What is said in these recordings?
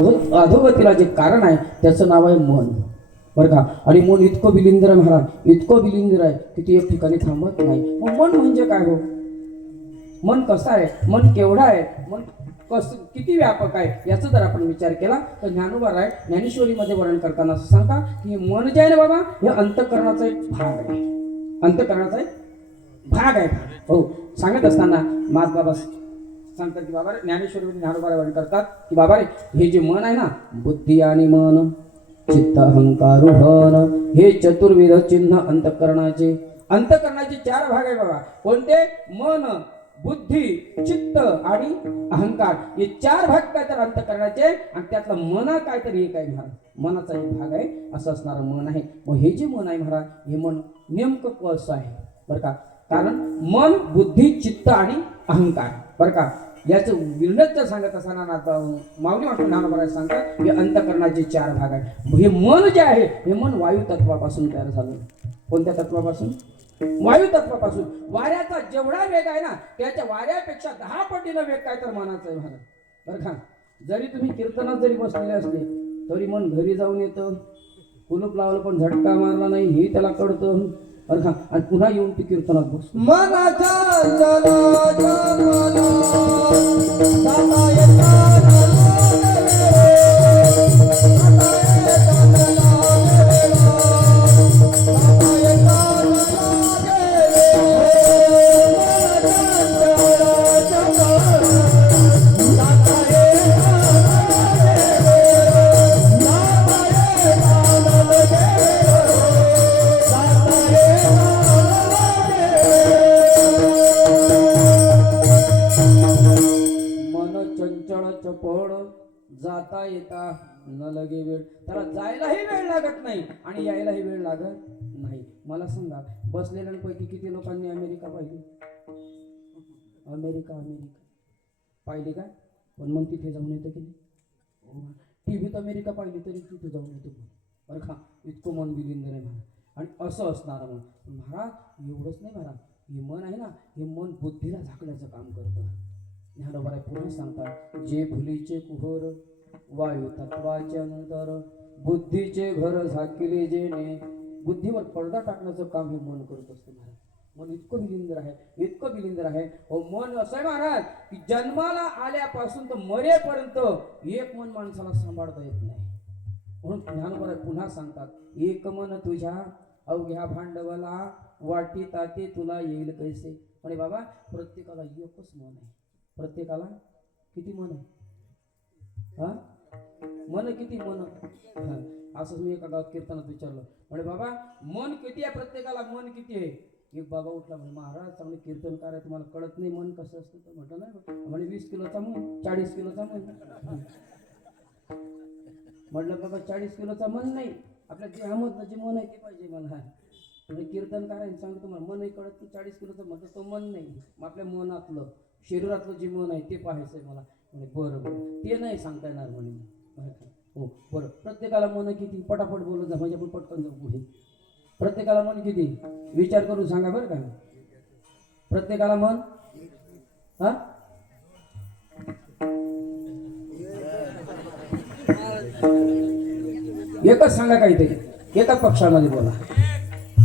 अधोगतीला जे कारण आहे त्याचं नाव आहे मन, बरं का. आणि मन इतकं बिलिंद्र आहे महाराज, इतकं बिलिंद्र आहे की ती एक ठिकाणी थांबत नाही. मग मन म्हणजे काय हो? मन कसं आहे, मन केवढं आहे, मन कसं किती व्यापक आहे याचा जर आपण विचार केला तर ज्ञानोबा राय ज्ञानेश्वरीमध्ये वर्णन करताना असं सांगता की मन जे आहे ना बाबा, हे अंतःकरणाचा एक भाग आहे. अंतःकरणाचा एक भाग आहे. हो, सांगत असताना माझ बाबा सांगतात की बाबा रे, ज्ञानेश्वरीमध्ये ज्ञानोबा वर्णन करतात की बाबा रे, हे जे मन आहे ना, बुद्धी आणि मन, चित्त अहंकार मन, हे चतुर्विध चिन्ह अंतःकरणाचे. अंतःकरणाचे चार भाग आहे बाबा. कोणते? मन, बुद्धी, चित्त आणि अहंकार, हे चार भाग काय तर अंतःकरणाचे. आणि त्यातला मना काय तर एक आहे महाराज, मनाचा एक भाग आहे, असं असणारं मन आहे. मग हे जे मन आहे महाराज, हे मन नेमकं कसं आहे बरं का. कारण मन, बुद्धी, चित्त आणि अहंकार, बरं का, याचं विरळ सांगत असताना माऊली वाटून ज्ञानोबा सांगतात हे अंतःकरणाचे चार भाग आहे. हे मन जे आहे, हे मन वायू तत्वापासून तयार झालं. कोणत्या तत्वापासून? वायू तत्वापासून. वाऱ्याचा जेवढा वेग आहे ना, त्याच्या वाऱ्यापेक्षा 10 पटीनं वेग काय तर मनाचा आहे महाराज, बरं का. जरी तुम्ही कीर्तनात जरी बसलेले असले तरी मन घरी जाऊन येतं. कुलूप लावलं पण झटका मारला नाही हे त्याला कळतं, बरं का. आणि पुन्हा येऊन ती कीर्तनात बसतो. मनाचा जाता येता न लगे वेळ. त्याला जायलाही वेळ लागत नाही आणि यायलाही वेळ लागत नाही. मला सांगा, बसलेल्यांपैकी किती लोकांनी अमेरिका पाहिली? अमेरिका पाहिली का? पण मग तिथे जाऊन येतं की नाही? टीव्हीत अमेरिका पाहिली तरी तिथे जाऊन येतो, बरं का. इतकं मन बिलिंदर आहे महाराज. आणि असं असणार मन महाराज. एवढंच नाही महाराज, हे मन आहे ना, हे मन बुद्धीला झाकण्याचं काम करतं. ज्ञानोबा पुन्हा सांगतात, जे भुलीचे कुहर वायू तत्वाचे अंतर, बुद्धीचे घर झाकिले जेणे. बुद्धीवर पडदा टाकण्याचं काम हे मन करत असतं महाराज. मन इतकं बिलिंदर आहे, इतकं बिलिंदर आहे. हो, मन असं आहे महाराज की जन्माला आल्यापासून तर मरेपर्यंत एक मन माणसाला सांभाळता येत नाही. म्हणून ज्ञानोबा पुन्हा सांगतात, एक मन तुझ्या अवघ्या भांडवला, वाटी ताते तुला येईल कैसे. आणि बाबा, प्रत्येकाला एकच मन आहे. प्रत्येकाला किती मन आहे? हा, मन किती? मन असं मी एका गावात कीर्तनात विचारलं, म्हणजे बाबा मन किती आहे प्रत्येकाला? मन किती आहे? एक बाबा उठला म्हणजे, महाराज चांगले कीर्तनकार आहे, तुम्हाला कळत नाही मन कसं असतं? तर म्हटलं नाही म्हणे, 20 किलोचा मन, 40 किलोचा मन. म्हटलं बाबा 40 किलोचा मन नाही, आपल्या देहामधलं जे मन आहे ते पाहिजे मला. म्हणजे कीर्तनकार आहे, सांगतो तुम्हाला मनही कळत नाही, 40 किलोचं म्हटलं तो मन नाही. मग आपल्या मनातलं, शरीरातलं जे मन आहे ते पाहायचंय मला. म्हणजे बरं ते नाही सांगता येणार म्हणे. हो बरं, प्रत्येकाला मन किती? पटापट बोलत जा म्हणजे आपण पटकन जाऊ पुढे. प्रत्येकाला मन किती? विचार करून सांगा बरं का. प्रत्येकाला मन हा, एकच सांगा काहीतरी, एकाच पक्षामध्ये बोला.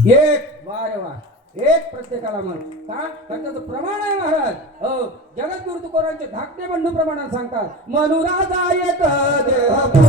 एक, वारे वा, एक प्रत्येकाला मन. का? त्याचं प्रमाण आहे महाराज. हो, जगद्गुरु तुकोरांचे धाकटे बंधू प्रमाणात सांगतात, मनुराजा एक देह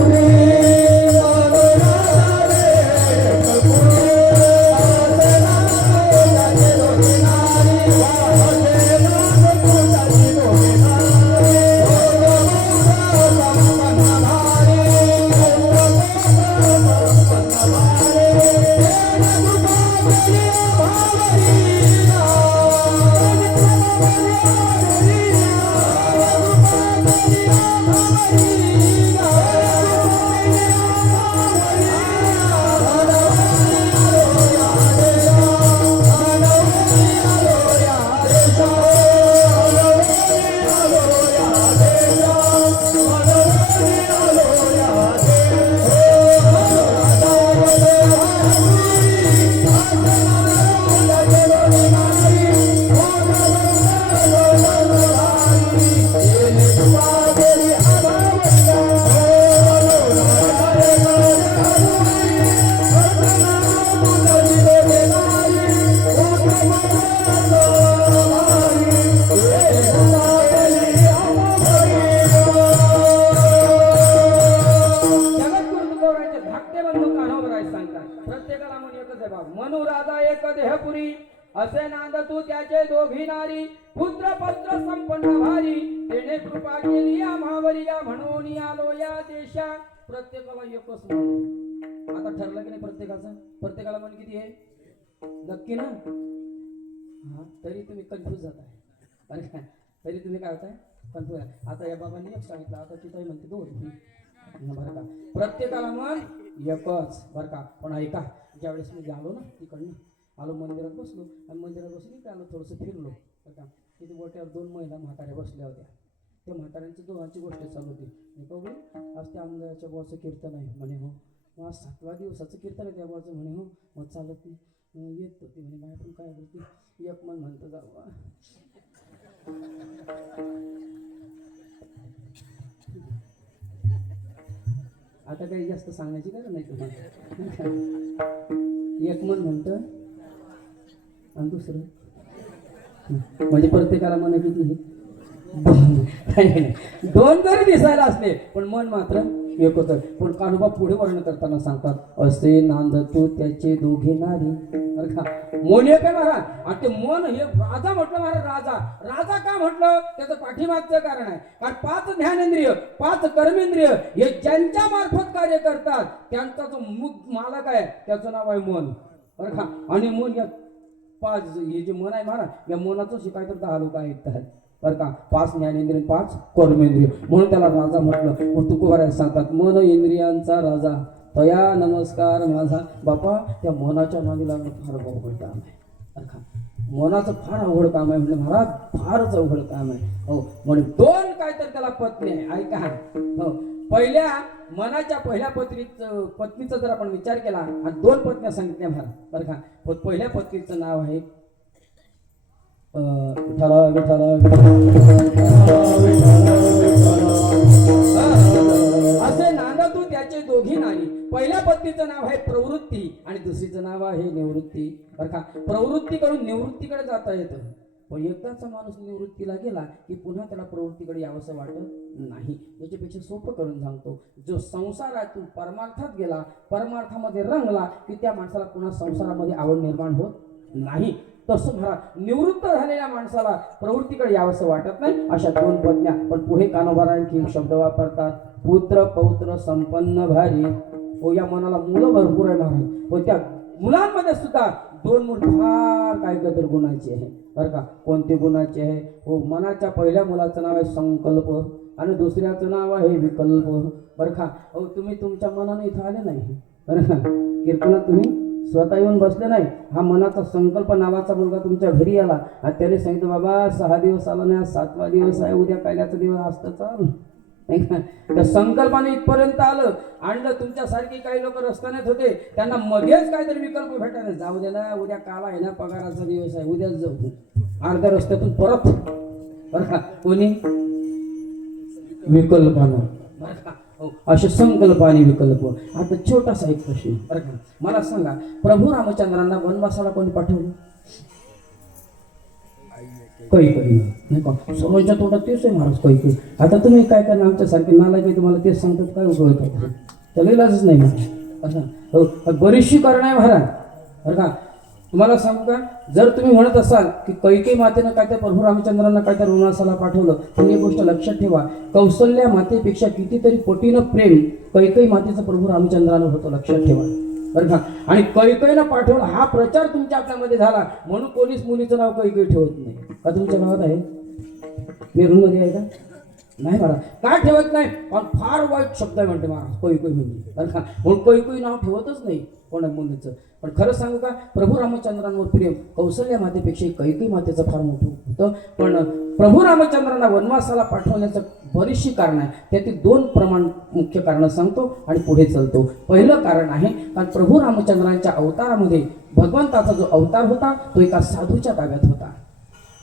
एकच आहे बाबा. मनू राजा एक देहपुरी, असे नांद तू त्याचे दोघी नारी. पुत्र पत्र संपन्न भारी, तेने कृपा केली आम्हावरी. या म्हणून आलो या देशा. प्रत्येकाला एकच मन. आता ठरलं की नाही प्रत्येकाचं? प्रत्येकाला मन किती आहे? नक्की ना? हा, तरी तुम्ही कन्फ्यूज जात आहे. अरे काय, तरी तुम्ही काय होताय? कन्फ्यूज. आता या बाबांनी एक सांगितलं, आता तिथं म्हणते दोन. बरं का, प्रत्येकाला मन एकच. बरं का, पण ऐका, ज्यावेळेस मी आलो ना तिकडनं, आलो मंदिरात बसलो आणि मंदिरात बसून इकडे आलो, थोडंसं फिरलो. बरं का, तिथे बोट्यावर दोन महिला म्हाताऱ्या बसल्या होत्या. त्या म्हाताऱ्यांची दोघांची गोष्ट चालू होती. मी कहू, आज त्या अंगाच्या बोचं कीर्तन आहे म्हणे. हो, मग आज 7व्या दिवसाचं कीर्तन आहे त्या बोचं म्हणे. हो, मग चालत नाही येत होती म्हणे. बाय पण काय बोलते, एक मन म्हणतं जाऊ. आता काही जास्त सांगण्याची गरज नाही तुम्हाला. एक मन म्हणतं आणि दुसरं म्हणजे प्रत्येकाला मन किती? दोन जरी दिसायला असले पण मन मात्र एकच आहे. पण कान्होबा पुढे वर्णन करताना सांगतात, असे नांद तू त्याचे दोघे नारी. बरं का, मन एक आहे महाराज. आणि ते मन हे राजा म्हटलं महाराज. राजा राजा का म्हटलं? त्याचं पाठीमागचं कारण आहे. कारण 5 ज्ञानेंद्रिय 5 कर्मेंद्रिय हे ज्यांच्या मार्फत कार्य करतात त्यांचा जो मालक आहे त्याचं नाव आहे मन. बरं का, आणि मन या 5 हे जे मन आहे महाराज, या मनाचं शिकाय तर 10 लोक ऐकतात. बरं का, 5 ज्ञानेंद्रिय 5 कर्मेंद्रिय म्हणून त्याला राजा म्हटलं. मग तुकोबाराय सांगतात, मन इंद्रियांचा राजा तया नमस्कार माझा. बापा, त्या मनाच्या नादी लागणं फार अवघड काम आहे. बरं का, मनाचं फार अवघड काम आहे. म्हणजे महाराज फारच अवघड काम आहे. हो, म्हणून 2 काय तर त्याला पत्नी आहे. ऐका, हो, पहिल्या मनाच्या पहिल्या पत्नीचा जर आपण विचार केला आणि 2 पत्न्या सांगितल्या महाराज. बरं का, पहिल्या पत्नीचं नाव आहे विठाला विठाला असे नांदा तू त्याचे दोघी नारी. पहिल्या पत्नीचं नाव आहे प्रवृत्ती आणि दुसरीचं नाव आहे निवृत्ती. बरं का, प्रवृत्तीकडून निवृत्तीकडे जाता येतं, पण एकदाचा माणूस निवृत्तीला गेला की पुन्हा त्याला प्रवृत्तीकडे यावंसं वाटत नाही. याच्यापेक्षा सोपं करून सांगतो, जो संसारातून परमार्थात गेला, परमार्थामध्ये रंगला की त्या माणसाला पुन्हा संसारामध्ये आवड निर्माण होत नाही. तसं महाराज निवृत्त झालेल्या माणसाला प्रवृत्तीकडे यावंसं वाटत नाही. अशा 2 पत्न्या. पण पुढे कान्होबा आणखी शब्द वापरतात, पुत्र पौत्र संपन्न भारी. हो, या मनाला मुलं भरपूर आहे महाराज. हो, त्या मुलांमध्ये सुद्धा 2 मूल फार काय तर गुणाचे आहे. बरं का, कोणते गुणाचे आहे? हो, मनाच्या पहिल्या मुलाचं नाव आहे संकल्प आणि दुसऱ्याचं नाव आहे विकल्प. बरं का, हो, तुम्ही तुमच्या मनाने इथं आले नाही. बरं का, कीर्तनात तुम्ही स्वतः येऊन बसले नाही. हा मनाचा संकल्प नावाचा मुलगा तुमच्या घरी आला आणि त्याने सांगितलं, बाबा 6 दिवस आला नाही, 7वा दिवस आहे, उद्या काल्याचा दिवस असतं चाल. त्या संकल्पाने इथपर्यंत आलं, आणलं. तुमच्यासारखी काही लोक रस्त्यानेच होते, त्यांना मध्येच काहीतरी विकल्प भेटायला, जाऊ दे ना, उद्या काल आहे ना, पगाराचा दिवस आहे, उद्याच जाऊ. अर्ध्या रस्त्यातून परत. बरं का, कोणी विकल्पानं. बरं का, असे संकल्प आणि विकल्प. आता छोटासा एक प्रश्न. बरं का, मला सांगा, प्रभू रामचंद्रांना वनवासाला कोणी पाठवलं? कैकेयी. नाही का, सर्वांच्या तोंडात तेच आहे महाराज, कैकेयी. आता तुम्ही काय करणार, आमच्यासारखे नालायक तुम्हाला तेच सांगतात, काय उपयोग होतो? त्याला इलाजच नाही महाराज. असं बरीचशी कारण आहे महाराज. बरं का, तुम्हाला सांगू का, जर तुम्ही म्हणत असाल की कैकेयी मातेनं काय तर प्रभू रामचंद्रांना काय तर वनवासाला पाठवलं, तर एक गोष्ट लक्षात ठेवा, कौसल्या मातेपेक्षा कितीतरी पटीनं प्रेम कैकेयी मातेचं प्रभू रामचंद्रानं होतं. लक्षात ठेवा. बरं का, आणि कैकेयीनं पाठवलं हा प्रचार तुमच्या आपल्यामध्ये झाला म्हणून कोणीच मुलीचं नाव कैकेयी ठेवत नाही. का तुमच्या गावात आहे? मेरूनमध्ये आहे का? नाही महाराज. काय ठेवत नाही? पण फार वाईट शब्द आहे म्हणते महाराज कैकेयी म्हणजे. बरं का, म्हणून कैकेयी नाव ठेवतच नाही कोणा मुलीचं. पण खरं सांगू का, प्रभू रामचंद्रांवर प्रेम कौसल्या मातेपेक्षा कैकेयी मातेचं फार मोठं होतं. पण प्रभू रामचंद्रांना वनवासाला पाठवण्याचं बरीचशी कारण आहे. त्यातील 2 मुख्य कारणं सांगतो आणि पुढे चालतो. पहिलं कारण आहे, कारण प्रभू रामचंद्रांच्या अवतारामध्ये भगवंताचा जो अवतार होता तो एका साधूच्या ताब्यात होता.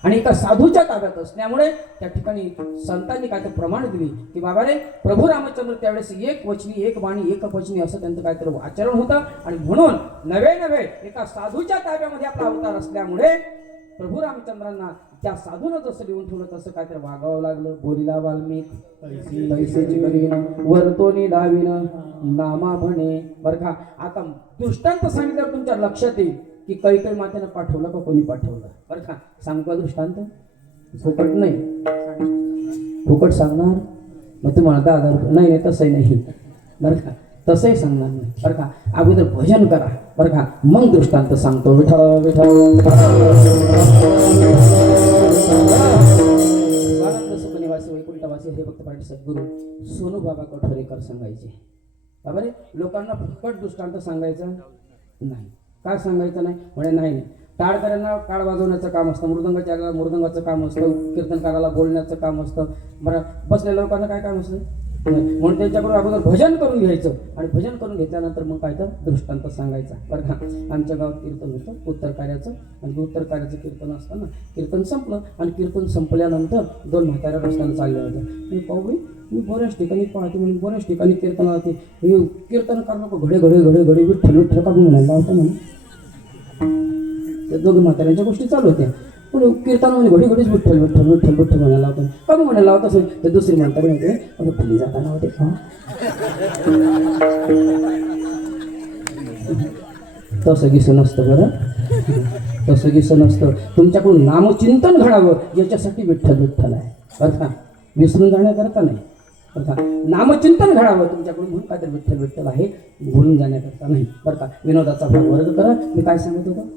आणि एका साधूच्या ताब्यात असल्यामुळे त्या ठिकाणी संतांनी काय तर प्रमाण दिली की बाबा रे, प्रभू रामचंद्र त्यावेळेस एक वचनी, एक वाणी, एक वचनी असं त्यांचं काहीतरी आचरण होतं. आणि म्हणून नवे एका साधूच्या ताब्यामध्ये आपला अवतार असल्यामुळे प्रभू रामचंद्रांना त्या साधूनं जसं लिहून ठेवलं तसं काहीतरी वागावं लागलं. बोलीला वाल्मिक पैसेची करीन, वर्तोनी दाविन, नामा म्हणे. बरं का, आता दृष्टांत सांगितल्यावर तुमच्या लक्षात येईल की कैकेयी मातेनं पाठवलं का कोणी पाठवलं. बरं का, सांगू का दृष्टांत? फुकट नाही, फुकट सांगणार मग तुम्हाला 10,000 रुपये नाही. तसंही नाही बरं का, तसंही सांगणार नाही. बरं का, अगोदर भजन करा. बरं का, मग दृष्टांत सांगतो. विठ्ठल विठ्ठल निवासी वैकुंठवासी हे भक्त पाटील सद्गुरू सोनू बाबा कठोरेकर सांगायचे. बाबा रे, लोकांना फुकट दृष्टांत सांगायचं नाही. काय सांगायचं नाही म्हणे? नाही टाळकऱ्यांना टाळ वाजवण्याचं काम असतं, मृदंगाचार्याला मृदंगाचं काम असतं, कीर्तनकाराला बोलण्याचं काम असतं. बरं, बसलेल्या लोकांना काय काम असतं? म्हणून त्यांच्याकडून अगोदर भजन करून घ्यायचं आणि भजन करून घेतल्यानंतर मग काय तर दृष्टांत सांगायचा. बरं का, आमच्या गावात कीर्तन होतं उत्तर कार्याचं, आणि उत्तर कार्याचं कीर्तन असताना कीर्तन संपलं आणि कीर्तन संपल्यानंतर 2 म्हाताऱ्या रस्त्यानं चालल्या होत्या. मी पाहू, मी बऱ्याच ठिकाणी पाहते म्हणून बऱ्याच ठिकाणी कीर्तन होते. हे कीर्तन करू नको, घडे घडे घडे घडे विठ्ठल विठ्ठल का म्हणायला होतं म्हणून त्या 2 म्हाताऱ्यांच्या गोष्टी चालू होत्या. पण कीर्तनामध्ये घडी घडीच विठ्ठल विठ्ठल विठ्ठल विठ्ठल म्हणायला होतं. का म्हणायला होतं असेल ते दुसरी म्हातारी होते, पण खाली जाताना होते तसं गिसं नसतं. बरं, तसं गिसं नसतं. तुमच्याकडून नामचिंतन घडावं याच्यासाठी विठ्ठल विठ्ठल आहे. बरं का, विसरून जाण्याकरता नाही. बरं का, नामचिंतन घडावं तुमच्याकडून म्हणून काय तर विठ्ठल विठ्ठल आहे, भुलून जाण्याकरता नाही. बरं का, विनोदाचा भाग वर्ग करा. मी काय सांगत होतो?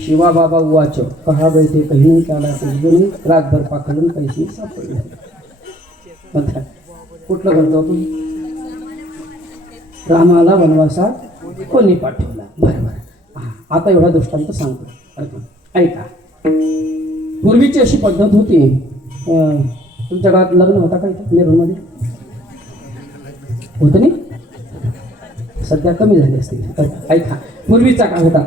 शिवा बाबा उवाच कहा बैठे कही नाही त्याला रातभर पाखडून पैसे सापडले. कुठलं करतो आपण? रामाला वनवासात कोणी पाठवला. बरोबर. आता एवढा दृष्टांत सांगतो. ऐका, पूर्वीची अशी पद्धत होती. तुमच्या गावात लग्न होता का इथं नेरूळमध्ये? होतं नाही, सध्या कमी झाली असतील. ऐका, पूर्वीचा काय होता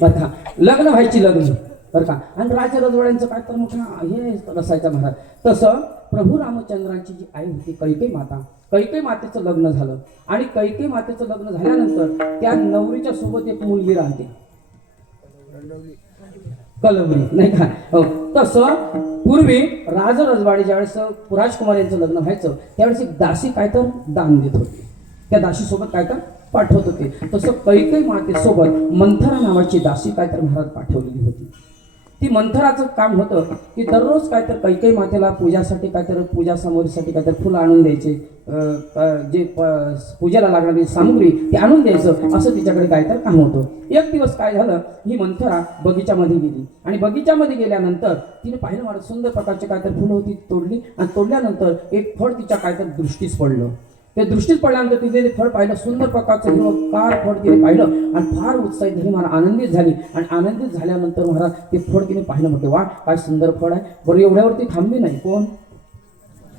बरं का, लग्न व्हायची लग्न. बरं का, आणि राजा रजवाड्यांचं काय तर मोठा हे रसायचा महाराज. तसं प्रभू रामचंद्रांची जी आई होती कैकेयी माता, कैकेयी मातेचं लग्न झालं आणि कैकेयी मातेचं लग्न झाल्यानंतर त्या नवरीच्या सोबत एक मुलगी राहते, कलवरी नाही का. तसं पूर्वी राज रजवाडी ज्यावेळेस राजकुमार यांचं लग्न व्हायचं त्यावेळेस एक दासी काय तर दान देत होती, त्या दासी सोबत काय तर पाठवत होते. तसं कैकेयी मातेसोबत मंथरा नावाची दासी काय तर महाराज पाठवलेली होती. ती मंथराचं काम होतं की दररोज काय तर कैकेयी मातेला पूजासाठी काय तर पूजा सामग्रीसाठी काय तर फुलं आणून द्यायचे, जे पूजेला लागणारी सामग्री ती आणून द्यायचं, असं तिच्याकडे काय तर काम होतं. एक दिवस काय झालं, ही मंथरा बगीच्यामध्ये गेली आणि बगीच्यामध्ये गेल्यानंतर तिने पाहिलं मला सुंदर प्रकारचे काय तर फुलं होती, तोडली आणि तोडल्यानंतर एक फळ तिच्या काय तर दृष्टीस पडलं. ते दृष्टीत पडल्यानंतर तिथे ते फळ पाहिलं, सुंदर प्रकारचं हिरवंगार फळ तिने पाहिलं आणि फार उत्साहित झाली, मला आनंदित झाली. आणि आनंदित झाल्यानंतर महाराज ते फळ तिने पाहिलं, म्हटलं वा काय सुंदर फळ आहे. बरं, एवढ्यावरती थांबली नाही. कोण?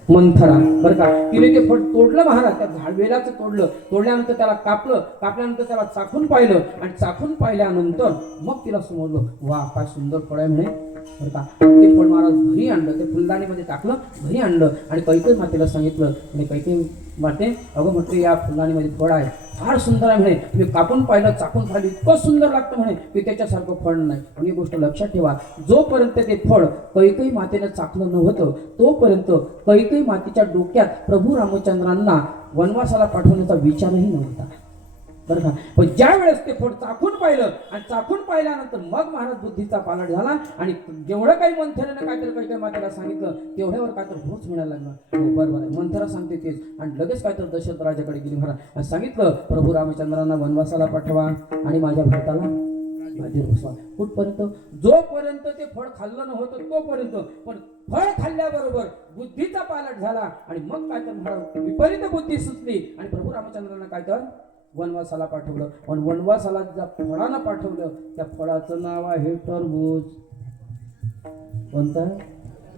मंथरा. बरं का, तिने ते फळ तोडलं महाराज, त्या वेलाचं तोडलं, तोडल्यानंतर त्याला कापलं, कापल्यानंतर त्याला चाखून पाहिलं आणि चाखून पाहिल्यानंतर मग तिला समजलं वा काय सुंदर फळ आहे म्हणे. बरं का, ते फळ महाराज घरी आणलं, ते फुलदाणीमध्ये टाकलं, घरी आणलं आणि कैकेयी मातेला सांगितलं. आणि कैकेयी माते, अगं म्हटलं या फुलदाणीमध्ये फळ आहे, फार सुंदर आहे म्हणे, मी कापून पाहिलं, चाकून पाहिलं, इतकं सुंदर लागतं म्हणे की त्याच्यासारखं फळ नाही. आणि ही गोष्ट लक्षात ठेवा, जोपर्यंत ते फळ कैकेयी मातेनं चाकलं नव्हतं तोपर्यंत कैकेयी मातेच्या डोक्यात प्रभू रामचंद्रांना वनवासाला पाठवण्याचा विचारही नव्हता. बरं का, पण ज्या वेळेस ते फळ चाखून पाहिलं आणि चाखून पाहिल्यानंतर मग महाराज बुद्धीचा पालट झाला आणि जेवढं काही मंथरेनं काहीतरी कैकेयी मातेला सांगितलं तेवढ्यावर काय तर होच म्हणायला लागला. हो बरोबर आहे, मंथरा सांगते तेच. आणि लगेच काय तर दशरथ राजाकडे गेली महाराज आणि सांगितलं प्रभू रामचंद्रांना वनवासाला पाठवा आणि माझ्या भरताला माझ्यावर बसवा. कुठपर्यंत? जोपर्यंत ते फळ खाल्लं नव्हतं तोपर्यंत. पण फळ खाल्ल्याबरोबर बुद्धीचा पालट झाला आणि मग काय तर महाराज विपरीत बुद्धी सुचली आणि प्रभू रामचंद्रांना काय तर वनवासाला पाठवलं. पण वनवासाला ज्या फळानं पाठवलं त्या फळाचं नाव आहे टरबूज. कोणतं?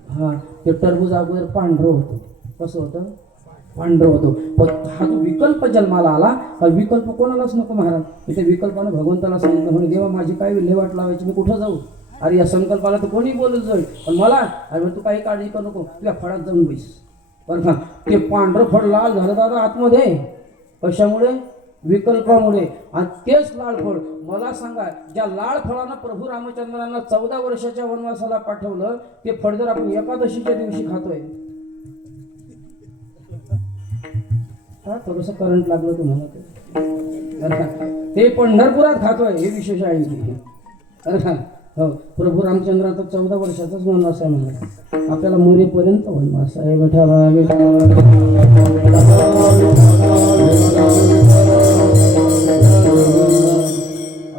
हा, ते टरबूज अगोदर पांढरं होतं. कसं होतं? पांढरं होतं. पण हा जो विकल्प जन्माला आला, हा विकल्प कोणालाच नको महाराज. इथे विकल्पानं भगवंताला सांगितलं म्हणे देवा माझी काय विल्हेवाट लावायची, मी कुठं जाऊ? अरे या संकल्पाला तर कोणी बोलत जाईल, पण मला अरे तू काही काळजी करू नको, तुझ्या फळात जाऊन बैस. बरं का, ते पांढरं फळ लाल झालं दादा आतमध्ये. कशामुळे? विकल्पामुळे. आणि तेच लाळ फळ मला सांगा, ज्या लाळ फळानं प्रभू रामचंद्रांना 14 वर्षाच्या वनवासाला पाठवलं, ते फळ जर आपण एकादशीच्या दिवशी खातोय, हा थोडस करंट लागलं तुम्हाला ते पंढरपुरात खातोय, हे विशेष आहे. हो, प्रभू रामचंद्राचा 14 वर्षाचाच वनवास आहे म्हणा, आपल्याला मोरेपर्यंत वनवास आहे. विठ्ठला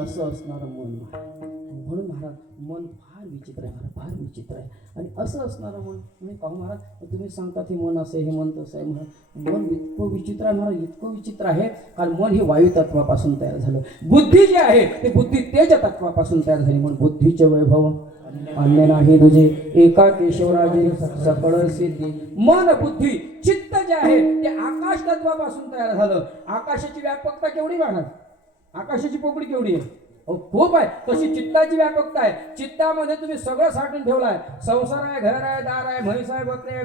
असं असणारं मन. म्हणून महाराज मन फार विचित्र आहे, महाराज फार विचित्र आहे. आणि असं असणारं मन तुम्ही पाहू महाराज, तुम्ही सांगतात हे मन असं हे मन तसं आहे महाराज. मन इतकं विचित्र आहे महाराज, इतकं विचित्र आहे, कारण मन हे वायू तत्वापासून तयार झालं. बुद्धी जी आहे ती बुद्धी तेज तत्वापासून तयार झाली. म्हणून बुद्धीचे वैभव अन्य नाही तुझे, एका केशवराजे सकळ सिद्धी. मन बुद्धी चित्त जे आहे ते आकाश तत्वापासून तयार झालं. आकाशाची व्यापकता केवढी महाराज, आकाशाची पोकळी केवढी आहे, खूप आहे. तशी चित्ताची व्यापकता आहे. चित्तामध्ये तुम्ही सगळं साठून ठेवलाय, संसार आहे, घर आहे, दार आहे, म्हैस आहे, बकरी आहे,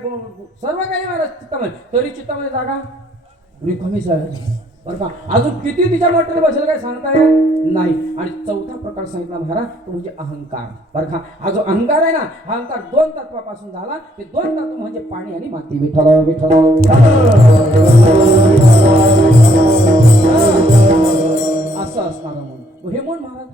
सर्व काही महाराज चित्तामध्ये. तरी चित्तामध्ये जागा रिकामीच आहे बरं का. अजून किती तिच्या मटेरियल बसेल काय सांगता येत नाही. आणि चौथा प्रकार सांगितला महाराज, तो म्हणजे अहंकार बरं का. हा जो अहंकार आहे ना, हा अहंकार 2 तत्वापासून झाला. ते 2 तत्व म्हणजे पाणी आणि माती. विठ्ठल असं असणार मन. हे मन महाराज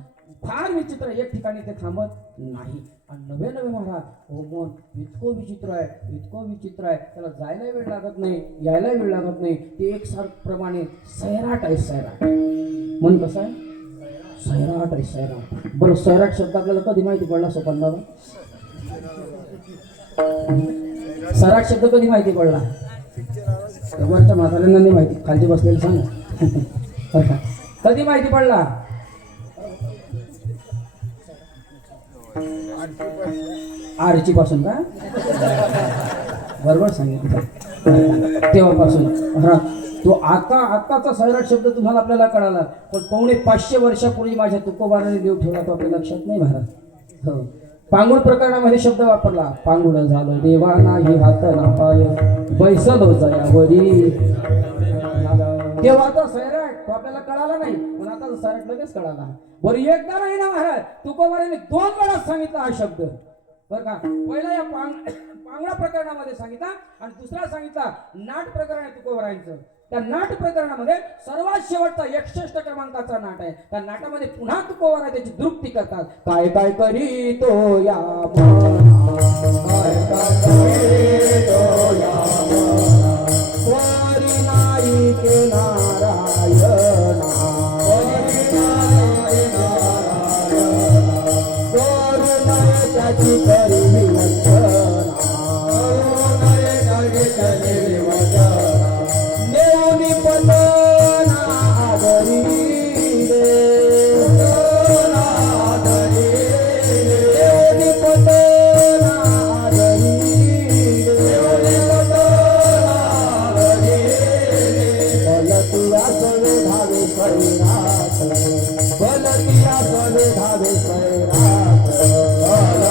फार विचित्र, एक ठिकाणी ते थांबत नाही. आणि नवे नवे महाराज हो मन इतकं विचित्र आहे, इतकं विचित्र आहे, त्याला जायला वेळ लागत नाही, यायला वेळ लागत नाही. ते एकसारखं प्रमाणे सैराट आहे. सैराट मन कसं आहे, सैराट आहे, सैराट. बरं, सैराट शब्द आपल्याला कधी माहिती पडला सोपान बाबा? सैराट शब्द कधी माहिती पडला? वरच्या म्हाताऱ्यांना नाही माहिती, खालची बसलेलं सांग. कधी माहिती पडला? आरची पासून का? बरोबर सांगितलं. तेव्हापासून हा तो आताचा सैराट शब्द तुम्हाला आपल्याला कळाला, पण 550 वर्षापूर्वी माझ्या तुकोबाराने देव ठेवला, तो आपल्या लक्षात नाही महाराज. हो, पांगुळ प्रकरणामध्ये शब्द वापरला, पांगुळ झालं देवा नाही हात ना पाय, बैसलो जयावरी. तेव्हाचा सैराट तो आपल्याला कळाला नाही, पण आता सैराट लगेच कळाला. बरं, एकदा नाही ना महाराज, तुकोबाराने 2 वेळा सांगितला हा शब्द बरं का. पहिला या पांगळा प्रकरणामध्ये सांगितला, आणि दुसरा सांगितला नाट प्रकरण आहे तुकोबारांचं. त्या नाट प्रकरणामध्ये सर्वात शेवटचा 61 क्रमांकाचा नाट आहे. त्या नाटामध्ये पुन्हा तुकोबारा त्याची दुरुक्ती करतात. काय काय करी तो या मना, काय काय करी तो या मना, वरी नाही के नारायणा, वरी नाही नारायणा, करुणा त्याची करी विवंचना, करुणा त्याची करी विवंचना, नेऊनी पतना आदरी रे, पतना आदरी रे, नेऊनी पतना आदरी रे, नेऊनी पतना आदरी रे, बलतिया सवे धावे सैराट, बलतिया सवे धावे सैराट,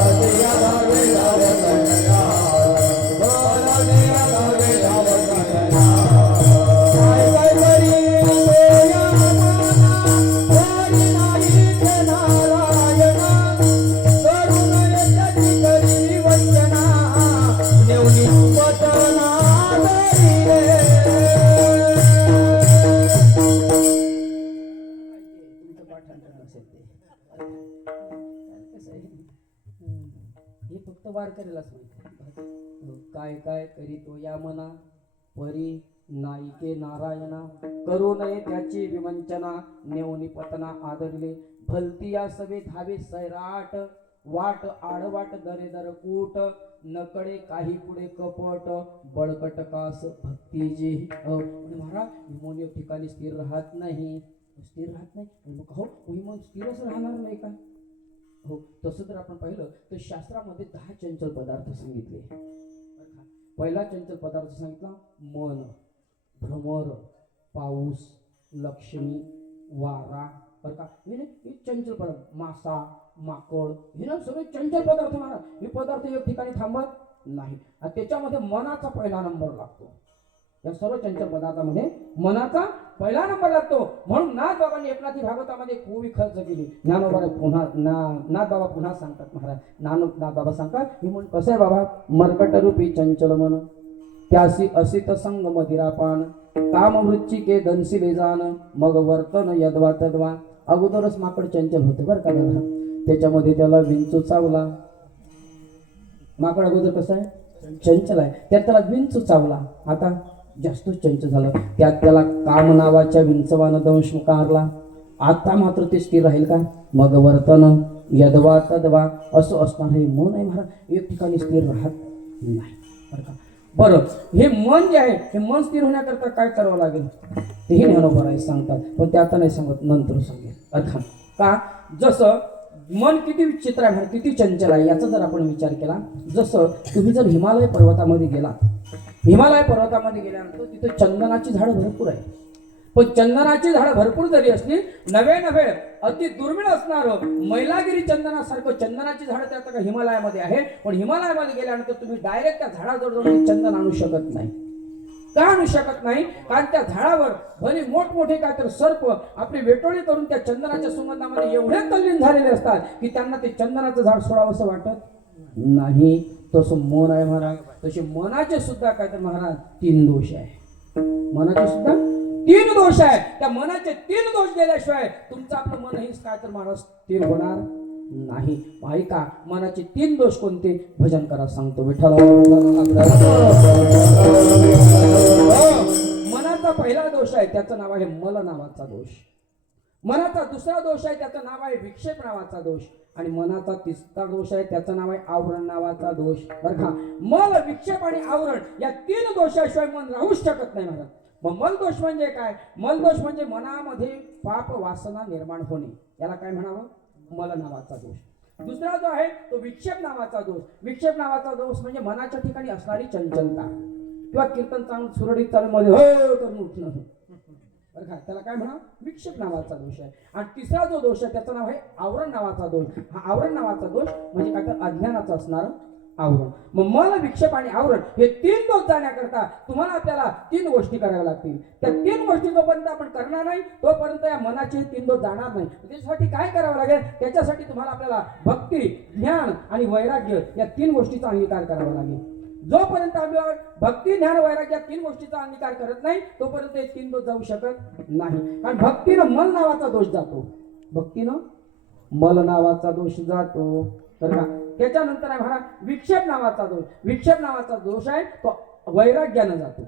बलतिया धावे धावे सैराट, बलतिया धावे धावे सैराट. काय काय करी तो या मना, वरी नाही के नारायणा, करुणा त्याची करी वंदना, नेऊनी पतना आदरी रे. हे फक्त वारकरीलाच माहिती. काय काय करी तो या मना, परी नायिके नारायणा, करू नये त्याची विवंचना, नेऊनी पतना आदरले, भलती या सवे धावे सैराट, वाट आडवाट दरे दर कूट, नकडे काही पुढे कपट, बळकट कास भक्ती जी. महाराज विमोन एक ठिकाणी स्थिर राहत नाही, स्थिर राहत नाही. हो, विमोन स्थिरच राहणार नाही का? हो, तसं जर आपण पाहिलं तर शास्त्रामध्ये 10 चंचल पदार्थ सांगितले. पहिला चंचल पदार्थ सांगितला मन, भ्रमर, पाऊस, लक्ष्मी, वारा बरं का. हे चंचल पदार्थ, मासा, माकड, हे ना सगळे चंचल पदार्थ महाराज. हे पदार्थ एक ठिकाणी थांबत नाही. आणि त्याच्यामध्ये मनाचा पहिला नंबर लागतो. या सर्व चंचल पदार्थामध्ये मनाचा पहिला नंबर लागतो. म्हणून नाथबाबांनी एकनाथी भागवतामध्ये खूप खर्च केली. ज्ञानोबा पुन्हा नाथबाबा पुन्हा सांगतात महाराज. नाथबाबा सांगतात हे म्हण कसं आहे बाबा, मर्कट रूपी चंचल मन त्यासी असित संग मदिरापान काम वृच्चिके दंसिले जाण मग वर्तन यदवा तद्वा. अगोदरच माकड चंचल होतं बरं का दादा, त्याच्यामध्ये त्याला विंचू चावला. माकड अगोदर कसं आहे, चंचल आहे, त्यात त्याला विंचू चावला, आता जास्त चंचल झालं, त्यात त्याला काम नावाच्या विंचवानं दंश मारला. आता मात्र ते स्थिर राहील का, मग वर्तन यदवा तद्वा असं असणार हे मन आहे महाराज, एक ठिकाणी स्थिर राहत नाही बरं का. बरं, हे मन जे आहे हे मन स्थिर होण्याकरता काय करावं लागेल तेही ज्ञानोबा आहे सांगतात, पण ते आता नाही सांगत, नंतर सांगेल. अर्थात का, जसं मन किती विचित्र आहे, किती चंचल आहे याचा जर आपण विचार केला, जसं तुम्ही जर हिमालय पर्वतामध्ये गेला, हिमालय पर्वतामध्ये गेल्यानंतर तिथे चंदनाची झाडं भरपूर आहे, पण चंदनाची झाडं भरपूर जरी असली, नवे अति दुर्मिळ असणारं मैलागिरी चंदनासारखं चंदनाची झाडं त्या हिमालयामध्ये आहे, पण हिमालयामध्ये गेल्यानंतर तुम्ही डायरेक्ट त्या झाडाजवळ जाऊन चंदन आणू शकत नाही. का आणू शकत नाही, कारण त्या झाडावर भले मोठमोठे काय तर सर्प आपली वेटोळी करून त्या चंदनाच्या सुगंधामध्ये एवढे तल्लीन झालेले असतात की त्यांना ते चंदनाचं झाड सोडावंसं वाटत नाही. तसं मन आहे महाराज, तसे मनाचे सुद्धा काय तर महाराज 3 दोष आहे. मनाचे सुद्धा 3 दोष आहे. त्या मनाचे 3 दोष गेल्याशिवाय तुमचं आपलं मन हेच काय तर महाराज स्थिर होणार नाही. ऐका, मनाचे 3 दोष कोणते, भजन करा सांगतो. विठ्ठल मनाचा पहिला दोष आहे त्याचं नाव आहे मल नावाचा दोष. मनाचा दुसरा दोष आहे त्याचं नाव आहे विक्षेप नावाचा दोष. आणि मनाचा तिसरा दोष आहे त्याचं नाव आहे आवरण नावाचा दोष. बरं का, मल विक्षेप आणि आवरण या 3 दोषाशिवाय मन राहूच शकत नाही महाराज. मग मल दोष म्हणजे काय, मल दोष म्हणजे मनामध्ये पाप वासना निर्माण होणे, याला काय म्हणावं, मल नावाचा दोष. दुसरा जो आहे तो विक्षेप नावाचा दोष. विक्षेप नावाचा दोष म्हणजे मनाच्या ठिकाणी असणारी चंचलता, किंवा कीर्तन चांगलं सुरळीत चालू मध्ये हो करून उठणं, बरं का, त्याला काय म्हणा, विक्षेप नावाचा दोष आहे. आणि तिसरा जो दोष आहे त्याचं नाव आहे आवरण नावाचा दोष. हा आवरण नावाचा दोष म्हणजे काय तर अज्ञानाचं असणारं आवरण. मग मल विक्षेप आणि आवरण हे 3 दोष जाण्याकरता तुम्हाला आपल्याला 3 गोष्टी कराव्या लागतील. त्या 3 गोष्टी जोपर्यंत आपण करणार नाही तोपर्यंत या मनाचे 3 दोष जाणार नाही. त्याच्यासाठी काय करावं लागेल, त्याच्यासाठी तुम्हाला आपल्याला भक्ती, ज्ञान आणि वैराग्य या 3 गोष्टीचा अंगीकार करावा लागेल. जोपर्यंत आम्ही भक्ती, ज्ञान, वैराग्य या 3 गोष्टीचा अंगीकार करत नाही तोपर्यंत हे 3 दोष जाऊ शकत नाही. कारण भक्तीनं मल नावाचा दोष जातो, भक्तीनं मल नावाचा दोष जातो बरं का. त्याच्यानंतर आहे महाराज विक्षेप नावाचा दोष. विक्षेप नावाचा दोष आहे तो वैराग्यानं जातो,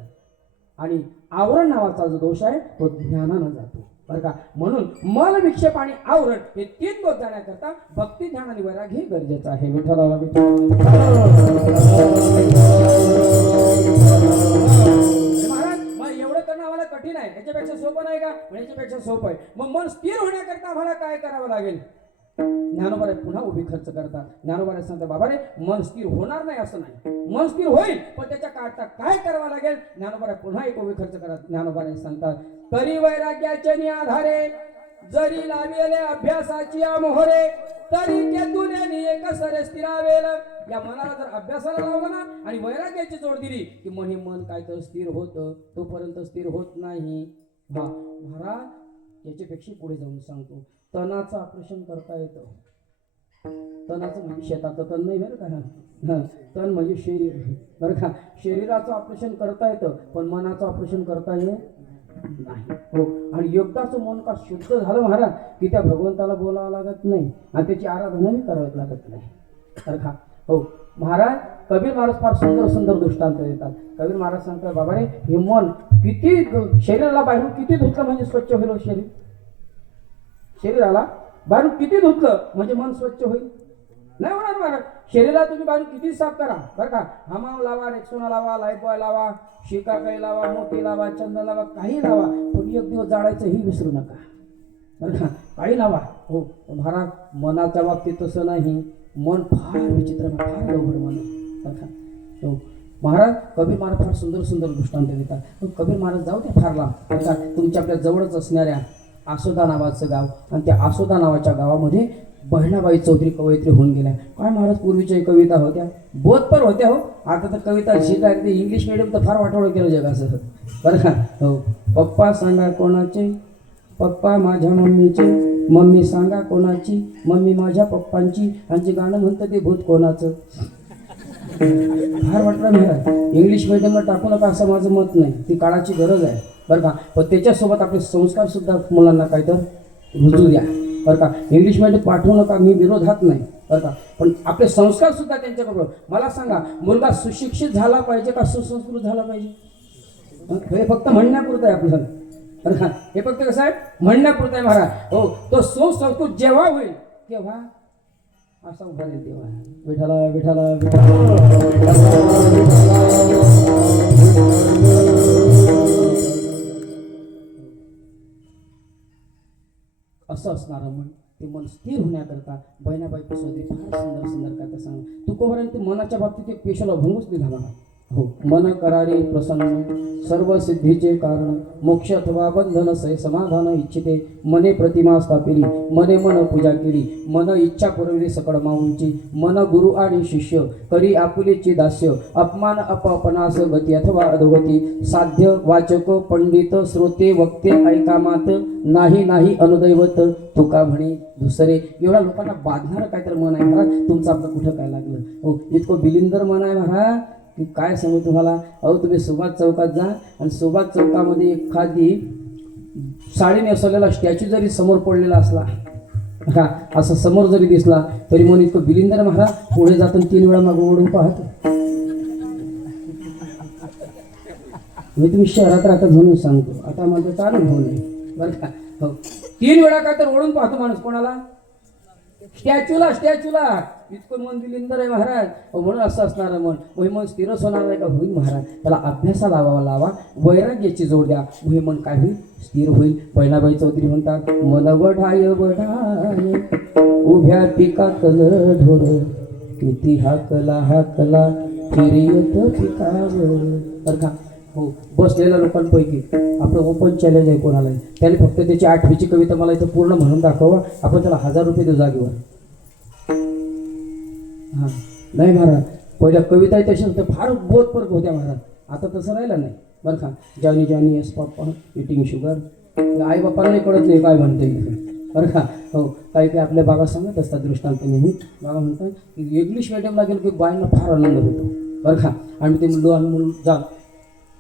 आणि आवरण नावाचा जो दोष आहे तो ज्ञानानं जातो बरं का. म्हणून मल, विक्षेप आणि आवरण हे 3 दोष जाण्याकरता भक्ती, ज्ञान आणि वैराग्य हे गरजेचं आहे. विठ्ठलाला महाराज मग एवढं करणं आम्हाला कठीण आहे, याच्यापेक्षा सोपं नाही का, याच्यापेक्षा सोपं आहे. मग मन स्थिर होण्याकरता आम्हाला काय करावं लागेल, ज्ञानोबा पुन्हा उभी खर्च करतात. ज्ञानोबा सांगतात बाबा रे मन स्थिर होणार नाही असं नाही, मन स्थिर होईल, पण त्याच्या काढता काय करावं लागेल, ज्ञानोबा पुन्हा एक उभी खर्च करतात. ज्ञानोबा सांगतात तरी वैराग्याचे आधारे जरी लावेले अभ्यासाची मोहरे तरी केतून कसरे स्थिरावेल. या मनाला जर अभ्यासाला लावलं ना आणि वैराग्याची जोड दिली की मग हे मन काय तर स्थिर होतं, तोपर्यंत स्थिर होत नाही. हा महाराज याच्यापेक्षा पुढे जाऊन सांगतो, तणाचं ऑपरेशन करता येतं. तणाचं म्हणजे शेताचं तण नाही बरं का, तण म्हणजे शरीर बरं का. शरीराचं ऑपरेशन करता येतं पण मनाचं ऑपरेशन करता येत नाही. हो, आणि एकदाचं मन का शुद्ध झालं महाराज की त्या भगवंताला बोलावं लागत नाही आणि त्याची आराधनाही करावी लागत नाही बरं का. हो महाराज कबीर महाराज फार सुंदर सुंदर दृष्टांत देतात. कबीर महाराज सांगतात बाबा रे हे मन किती शरीराला बाहेरून किती धुतलं म्हणजे स्वच्छ होईल शरीर, शरीराला बाहेरून किती धुतलं म्हणजे मन स्वच्छ होईल, नाही होणार महाराज. शरीराला तुम्ही बाहेरून किती साफ करा बरं का, हमाम लावा, रेक्सोना लावा, लाईफबॉय लावा, शिकाकाई लावा, मोती लावा, चंदन लावा, काही लावा, पण एक दिवस जाळायचं ही विसरू नका बरं का, काही लावा. हो महाराज मनाच्या बाबतीत तसं नाही, मन फार विचित्र, फार अवघड मन आहे बरं का. हो महाराज कबीर महाराज फार सुंदर सुंदर दृष्टांत देतात. कबीर महाराज जाऊ द्या फार लांब बरं का, तुमच्या आपल्या जवळच असणाऱ्या आसोदा नावाचं गाव, आणि त्या आसोदा नावाच्या गावामध्ये बहिणाबाई चौधरी कवयित्री होऊन गेल्या. काय महाराज पूर्वीच्या कविता होत्या, बोधपर होत्या हो. आता तर कविता शिकाय ते इंग्लिश मिडियम तर फार वाटोळं केलं जगाचं बरं का. हो, पप्पा सांगा कोणाचे, पप्पा माझ्या मम्मीचे, मम्मी सांगा कोणाची, मम्मी माझ्या पप्पांची, आणि गाणं म्हणतं ते भूत कोणाचं. फार वाटलं महाराज. इंग्लिश मिडियमला टाकू नका असं माझं मत नाही, ती काळाची गरज आहे बरं का. पण त्याच्यासोबत आपले संस्कार सुद्धा मुलांना काय तर रुजू द्या बरं का. इंग्लिश मिडियम पाठवू नका, मी विरोधात नाही बरं का, पण आपले संस्कार सुद्धा त्यांच्याबरोबर. मला सांगा, मुलगा सुशिक्षित झाला पाहिजे का सुसंस्कृत झाला पाहिजे? हे फक्त म्हणण्यापुरतं आहे आपलं बरं का. हे फक्त कसं आहे, म्हणण्यापुरतं आहे महाराज. हो, तो सुसंस्कृत जेव्हा होईल तेव्हा असा उभा राहील तेव्हा. विठाला विठाला असं असणारं मन, ते मन स्थिर होण्याकरता बहिणाबाई पुसवते फार सुंदर सुंदर कथा सांग. तुकोबरांनी ते मनाच्या बाबतीत एक पेशल अभंगच लिहिला मला. हो, मन करारी प्रसन्न सर्व सिद्धीचे कारण, मोक्ष अथवा बंधन सै समाधान इच्छिते, मने प्रतिमा स्थापिली, मने मन पूजा केली, मन इच्छा पुरविली सकळ माऊंची, मन गुरु आणि शिष्य करी आपुलेची दास्य, अपमान अपनास गती अथवा अधोगती, साध्य वाचक पंडित श्रोते वक्ते ऐकामात, नाही नाही अनुदैवत तुका म्हणे दुसरे. एवढ्या लोकांना बांधणारं काहीतरी मन आहे महाराज तुमचं. आपलं कुठं काय लागलं हो, इतकं बिलिंदर मन आहे महाराज की काय सांगू तुम्हाला. अहो, तुम्ही सुभाष चौकात जा आणि सुभाष चौकामध्ये एखादी साडी नेसवलेला स्टॅच्यू जरी समोर पडलेला असला का, असं समोर जरी दिसला तरी मन इतकं बिलिंदर महाराज, पुढे जाताना 3 वेळा मागं ओढून पाहतो. मी तुम्ही शहरात राहतात म्हणून सांगतो, आता माझं चालू अनुभव नाही बरं का. हो, 3 वेळा काय तर ओढून पाहतो माणूस. कोणाला? स्टॅच्यूला. स्टॅच्यूला इतकं मन बिलिंदर आहे महाराज. म्हणून असं असणारं मन, हे मन स्थिरच होणार नाही का? होईल महाराज. त्याला अभ्यासाला लावा, वैराग्याची जोड द्या, हे मन काय होईल? स्थिर होईल. बहिणाबाई चौधरी म्हणतात, मन वढाय वढाय उभ्या पिकातलं ढोर, किती हाकला हाकला फिरियत पिकावर. बरं का. हो, बसलेल्या लोकांपैकी आपलं ओपन चॅलेंज आहे कोणाला, त्याने फक्त त्याची 8वीची कविता मला इथं पूर्ण म्हणून दाखवा, आपण त्याला 1000 रुपये देऊ जागेवर. हां, नाही महाराज, पहिल्या कविता तशा होत्या, फार बोधपर्क होत्या महाराज. आता तसं राहिलं नाही बरं का. Johnny Johnny yes papa eating sugar, आई बापाला नाही कळत नाही काय म्हणते बरं का. हो, काही काही आपल्या बाबा सांगत असतात दृष्टांत नेहमी. बाबा म्हणतात की इंग्लिश मिडियमला गेलो की बाईंना फार आनंद होतो बरं का. आणि ते मुलं जा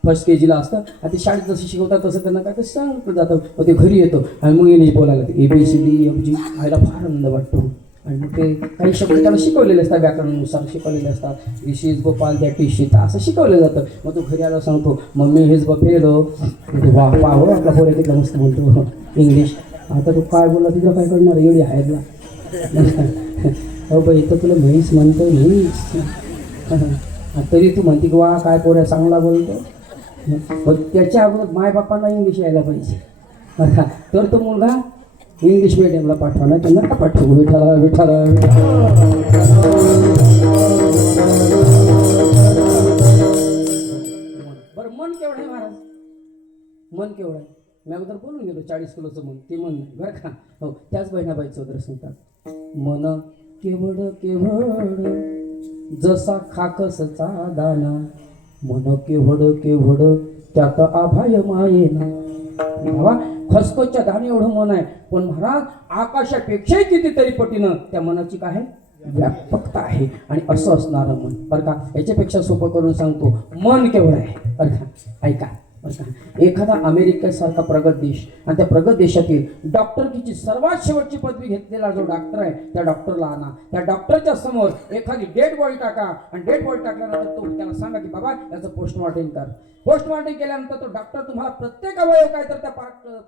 फर्स्ट KGला असतं आणि ते शाळेत जसं शिकवतात तसं त्यांना काय ते सांगत जातं. मग ते घरी येतो आणि मग इंग्लिश बोलायला ABCD FG आईला फार आनंद वाटतो. आणि मग ते काही शब्द त्याला शिकवलेले असतात, व्याकरणानुसार शिकवलेले असतात. This is Gopal that is Sita असं शिकवलं जातं. मग तो घरी आला सांगतो, मम्मी हेच बफेलो. वा पाहो आपला पोर तिथला मस्त बोलतो इंग्लिश. आता तू काय बोलला तिथं काय करणार एवढी हायरला. हो बाई, तर तुला म्हैस म्हणतो म्हैस, तरी तू म्हणते की वा काय पोऱ्या चांगला बोलतो. मग त्याच्या अगोदर मायबापांना इंग्लिश यायला पाहिजे तर तो मुलगा इंग्लिश मिडियमला पाठवा, नाही तर नका पाठवू. विठाला विठाला बरं. मन केवढं आहे महाराज? मन केवढं आहे? मी अगोदर बोलून गेलो 40 किलोचं मन, ते मन नाही बरं का. हो, त्याच बहिणाबाई चौधरी सांगतात, मन केवढ केवढ जसा खाकसचा दाना, मन केवढ केवढ त्यात आभाय मायेना. बाबा, खसखसच्या दाणे एवढं मन आहे, पण महाराज आकाशापेक्षाही कितीतरी पटीनं त्या मनाची काय आहे? व्यापकता आहे. आणि असं असणारं मन बरं का. याच्यापेक्षा सोपं करून सांगतो, मन केवढं आहे बरं का. ऐका बरं का. एखादा अमेरिकेसारखा प्रगत देश आणि त्या प्रगत देशातील डॉक्टरकीची सर्वात शेवटची पदवी घेतलेला जो डॉक्टर आहे, त्या डॉक्टरला आणा. त्या डॉक्टरच्या समोर एखादी डेड बॉडी टाका आणि डेड बॉडी टाकल्यानंतर तो त्याला सांगा की बाबा याचं पोस्टमॉर्टम कर. पोस्टमॉर्टम केल्यानंतर तो डॉक्टर तुम्हाला प्रत्येक अवयव काय तर त्या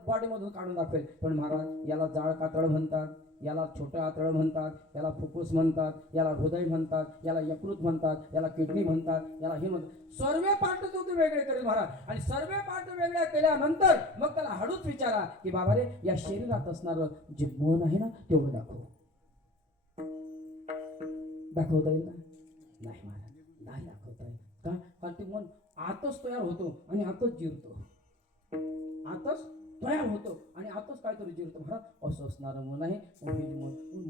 बॉडीमधून काढून दाखवेल. पण महाराज, याला जाळ कातळ म्हणतात, याला छोटं आतळं म्हणतात, याला फुफ्फुस म्हणतात, याला हृदय म्हणतात, याला यकृत म्हणतात, याला किडनी म्हणतात, याला हे म्हणतात. सर्व पार्ट तो वेगळे करेल महाराज. आणि सर्व पार्ट वेगळ्या केल्यानंतर मग त्याला हळूच विचारा की बाबा रे, या शरीरात असणारं जे मन आहे ना तेवढं दाखवता येईल ना? नाही महाराज, नाही दाखवता येईल का? कारण ते मन आतच तयार होतो आणि आतच जिरतो, आतच तयार होतं आणि आताच काहीतरी जिरतं महाराज असं असणारं मन आहे.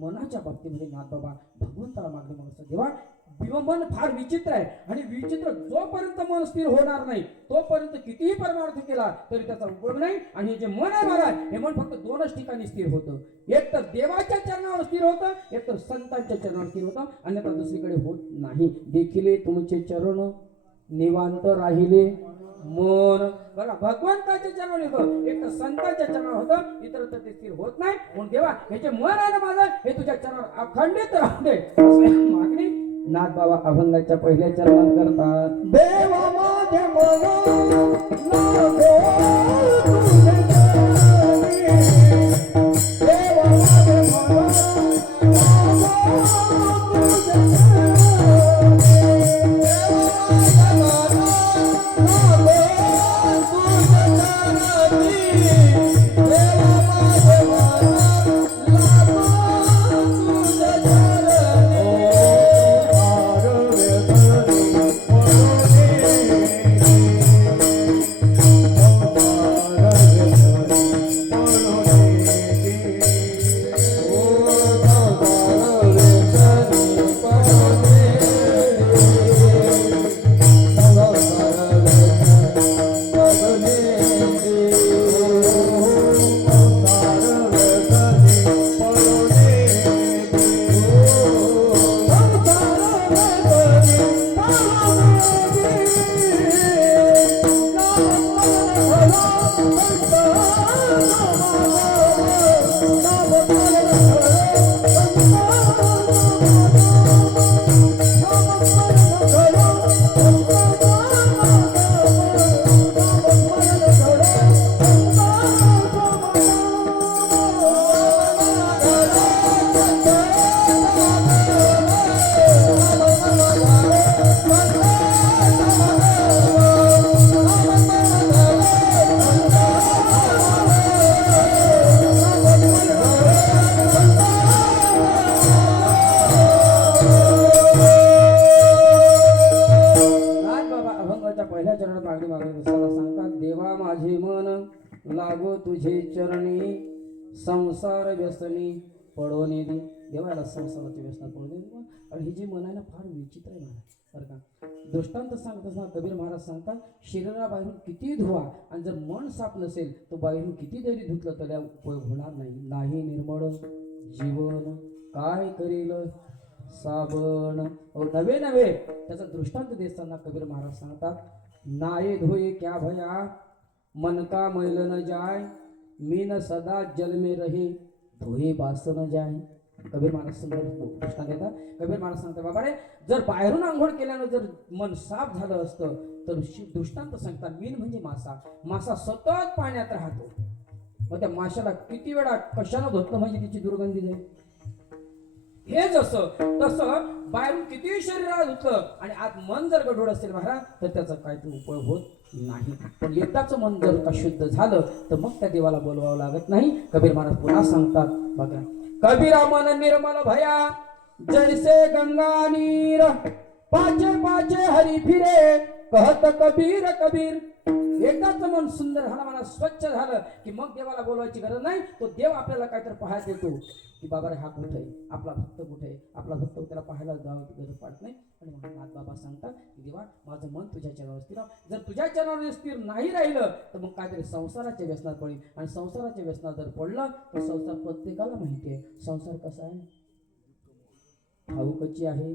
मनाच्या बाबतीमध्ये नाथबाबा भगवंताला मागणी मागत देवा मन फार विचित्र आहे आणि विचित्र जोपर्यंत मन स्थिर होणार नाही तोपर्यंत कितीही परमार्थ केला तरी त्याचा उपयोग नाही. आणि हे जे मन आहे महाराज हे मन फक्त दोनच ठिकाणी स्थिर होतं. एक तर देवाच्या चरणावर स्थिर होतं, एक तर संतांच्या चरणावर स्थिर होतं, अन्यथा दुसरीकडे होत नाही. देखिले तुमचे चरण निवांत राहिले मन. बघा भगवंताच्या चरणावर येतं, एक तर संतांच्या चरणावर होतं, इतर तर ते स्थिर होत नाही. म्हणून देवा हे जे मन आहे ना माझं हे तुझ्या चरणावर अखंडित राहू दे असं मागणी नाथबाबा अभंगाच्या पहिल्या चरणात करतात. देवा माझे मन लागो तुझे चरणी, देवा माझे मन लागो तुझे चरणी, देवा माझे मन लागो तुझे चरणी, देवा माझे मन लागो तुझे चरणी. लागो तुझे चरणी संसार व्यसनी पडोने दे. देवाला संसाराचे व्यसन पडू दे. आणि हे जे मन आहे ना फार विचित्र आहे महाराज बरं का. दृष्टांत सांगत असताना कबीर महाराज सांगतात शरीराबाहेरून किती धुवा आणि जर मन साफ नसेल तर बाहेरून किती जरी धुतलं तर उपयोग होणार नाही. नाही निर्मळ जीवन काय करेल साबण. नवे नवे त्याचा दृष्टांत देताना कबीर महाराज सांगतात नाये धोये क्या भया मन का मैल न जाय मीन सदा जल में रहे धोये बास न जाय. कबीर महाराज सुंदर दृष्टांत देतात. कबीर महाराज सांगतात बाबा रे जर बाहेरून आंघोळ केल्यानं जर मन साफ झालं असतं तर दृष्टांत सांगतात मीन म्हणजे मासा. मासा सतत पाण्यात राहतो. मग त्या माशाला किती वेळा कशानं धुतलं म्हणजे तिची दुर्गंधी जाईल. हे जसं तसं बाहेरून किती शरीराला धुतलं आणि आत मन जर गढूळ असेल महाराज तर त्याचा काही उपयोग होत नाही. पण एकदाच मन जर का शुद्ध झालं तर मग त्या देवाला बोलवावं लागत नाही. कबीर महाराज पुन्हा सांगतात बघा कबीरा मन निर्मल भया जैसे गंगा नीर पाचे पाचे हरी फिरे कहत कबीर कबीर. एकदाच मन सुंदर झालं मला स्वच्छ झालं की मग देवाला बोलवायची गरज नाही. तो देव आपल्याला काहीतरी पाहायला येतो की बाबा रे हा कुठे आहे आपला भक्त कुठे आहे. आपला भक्त त्याला पाहायला जावं गरज पडत नाही. आणि म्हणून नाथबाबा सांगतात की देवा माझं मन तुझ्या चरणावर स्थिर जर तुझ्या चरणावर स्थिर नाही राहिलं तर मग काहीतरी संसाराच्या व्यसनात पडेल. आणि संसाराच्या व्यसनात जर पडलं तर संसार प्रत्येकाला माहिती आहे. संसार कसा आहे ठाऊकची आहे.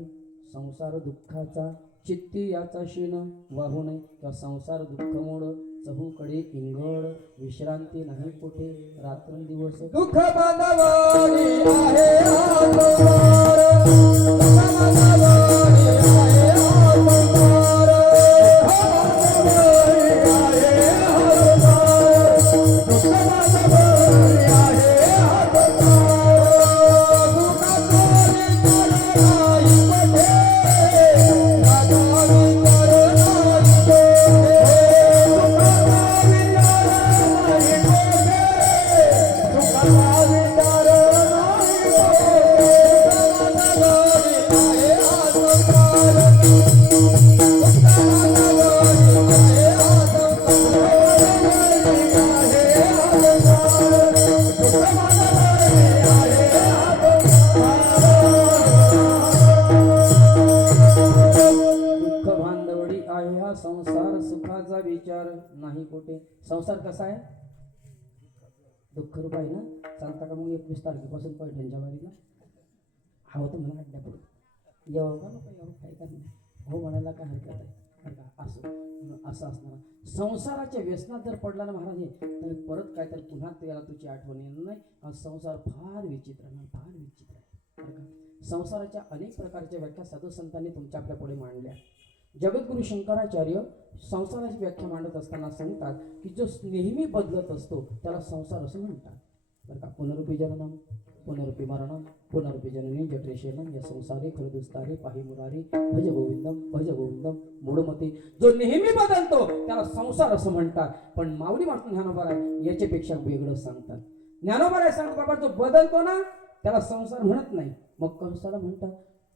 संसार दुःखाचा चित्ती याचा शीन वाहू नये किंवा संसार दुःख मोड चहूकडे इंगड विश्रांती नाही कुठे रात्रंदिवस दुःख बांधवानी आहे नाही कोठे. संसार कसा आहे? दुःख रूप आहे ना. चालता का मग 21 तारखेपासून पैठणच्या वारीला? हवं तर मला अड्ड्या पडतो येऊ का नको येऊ काय करणार हो म्हणायला काय हरकत आहे बरं का. असं असणार. संसाराच्या व्यसनात जर पडला ना महाराज तर परत काय तर पुन्हा त्याला तुझी आठवण येणार नाही. आणि संसार फार विचित्र आहे, फार विचित्र आहे बरं का. संसाराच्या अनेक प्रकारच्या व्याख्या साधू संतांनी तुमच्या आपल्या पुढे मांडल्या. जगद्गुरु शंकराचार्य संसाराची व्याख्या मांडत असताना सांगतात की जो नेहमी बदलत असतो त्याला संसार असं म्हणतात बरं का. पुनरुपी जननम पुनरुपी मरणम पुनरुपी जननी जठरेशनम या संसारे खरदुस्तारे पाही मुरारी भज गोविंदम मूढमती. जो नेहमी बदलतो त्याला संसार असं म्हणतात. पण माऊली मात्र ज्ञानोबा आहे याच्यापेक्षा वेगळं सांगतात. ज्ञानोबा आहे सांगतो बाबा जो बदलतो ना त्याला संसार म्हणत नाही. मग कशाला म्हणतात?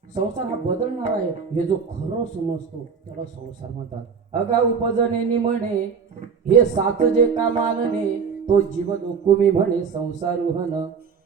संसार हा बदलणार आहे हे जो खरं समजतो त्याला संसार म्हणतात. अगाऊ उपजने निमणे हे साच जे का मानणे तो जीव दुःखुमी म्हणे संसारुहन.